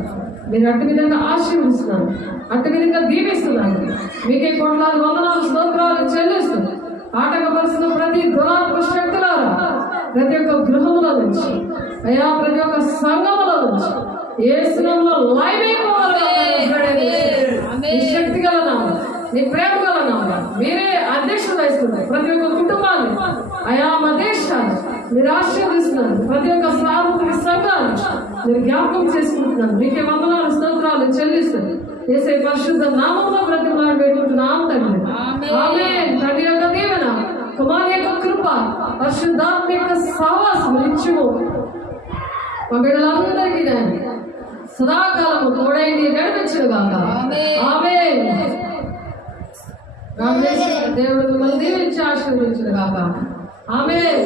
మీరు అట్టి విధంగా ఆశీర్వదిస్తున్నాను, అట్టి విధంగా దీవిస్తున్నాను. మీకే కోట్లాది వందనాలు స్తోత్రాలు చెల్లిస్తూ ఆటంకపరుస్తున్న ప్రతి దురాత్మ శక్తులారా ప్రతి ఒక్క గృహంలో నుంచి అయ్యా ప్రతి ఒక్క సంఘములో నుంచి ఏ స్థలంలో నీ శక్తి గల నామం, నీ ప్రేమ గల నామం మీరే అధ్యక్షత వహిస్తున్నారు. ప్రతి ఒక్క కుటుంబాన్ని అయా మా దేశాన్ని మీరు ఆశీర్వదిస్తున్నారు. ప్రతి ఒక్క సార్వత్రిక సంఘాన్ని మీరు జ్ఞాపకం చేసుకుంటున్నారు. మీకే వందనాలు స్తోత్రాలు చెల్లిస్తారు. యేసయ్య పరిశుద్ధ నామంలో బ్రతిమలాడి పెట్టుకుంటున్నాం తండ్రి. ఆమేన్. తండ్రి యొక్క దీవెన, కుమారుని యొక్క కృప, పరిశుద్ధాత్మ యొక్క సహవాసం నిత్యము మా బిడ్డలందరికీ సదాకాలము తోడైంది నడిపించుగాక. ఆమేన్. దేవుడు మిమ్మల్ని దీవించి ఆశీర్వదించుగాక. ఆమేన్.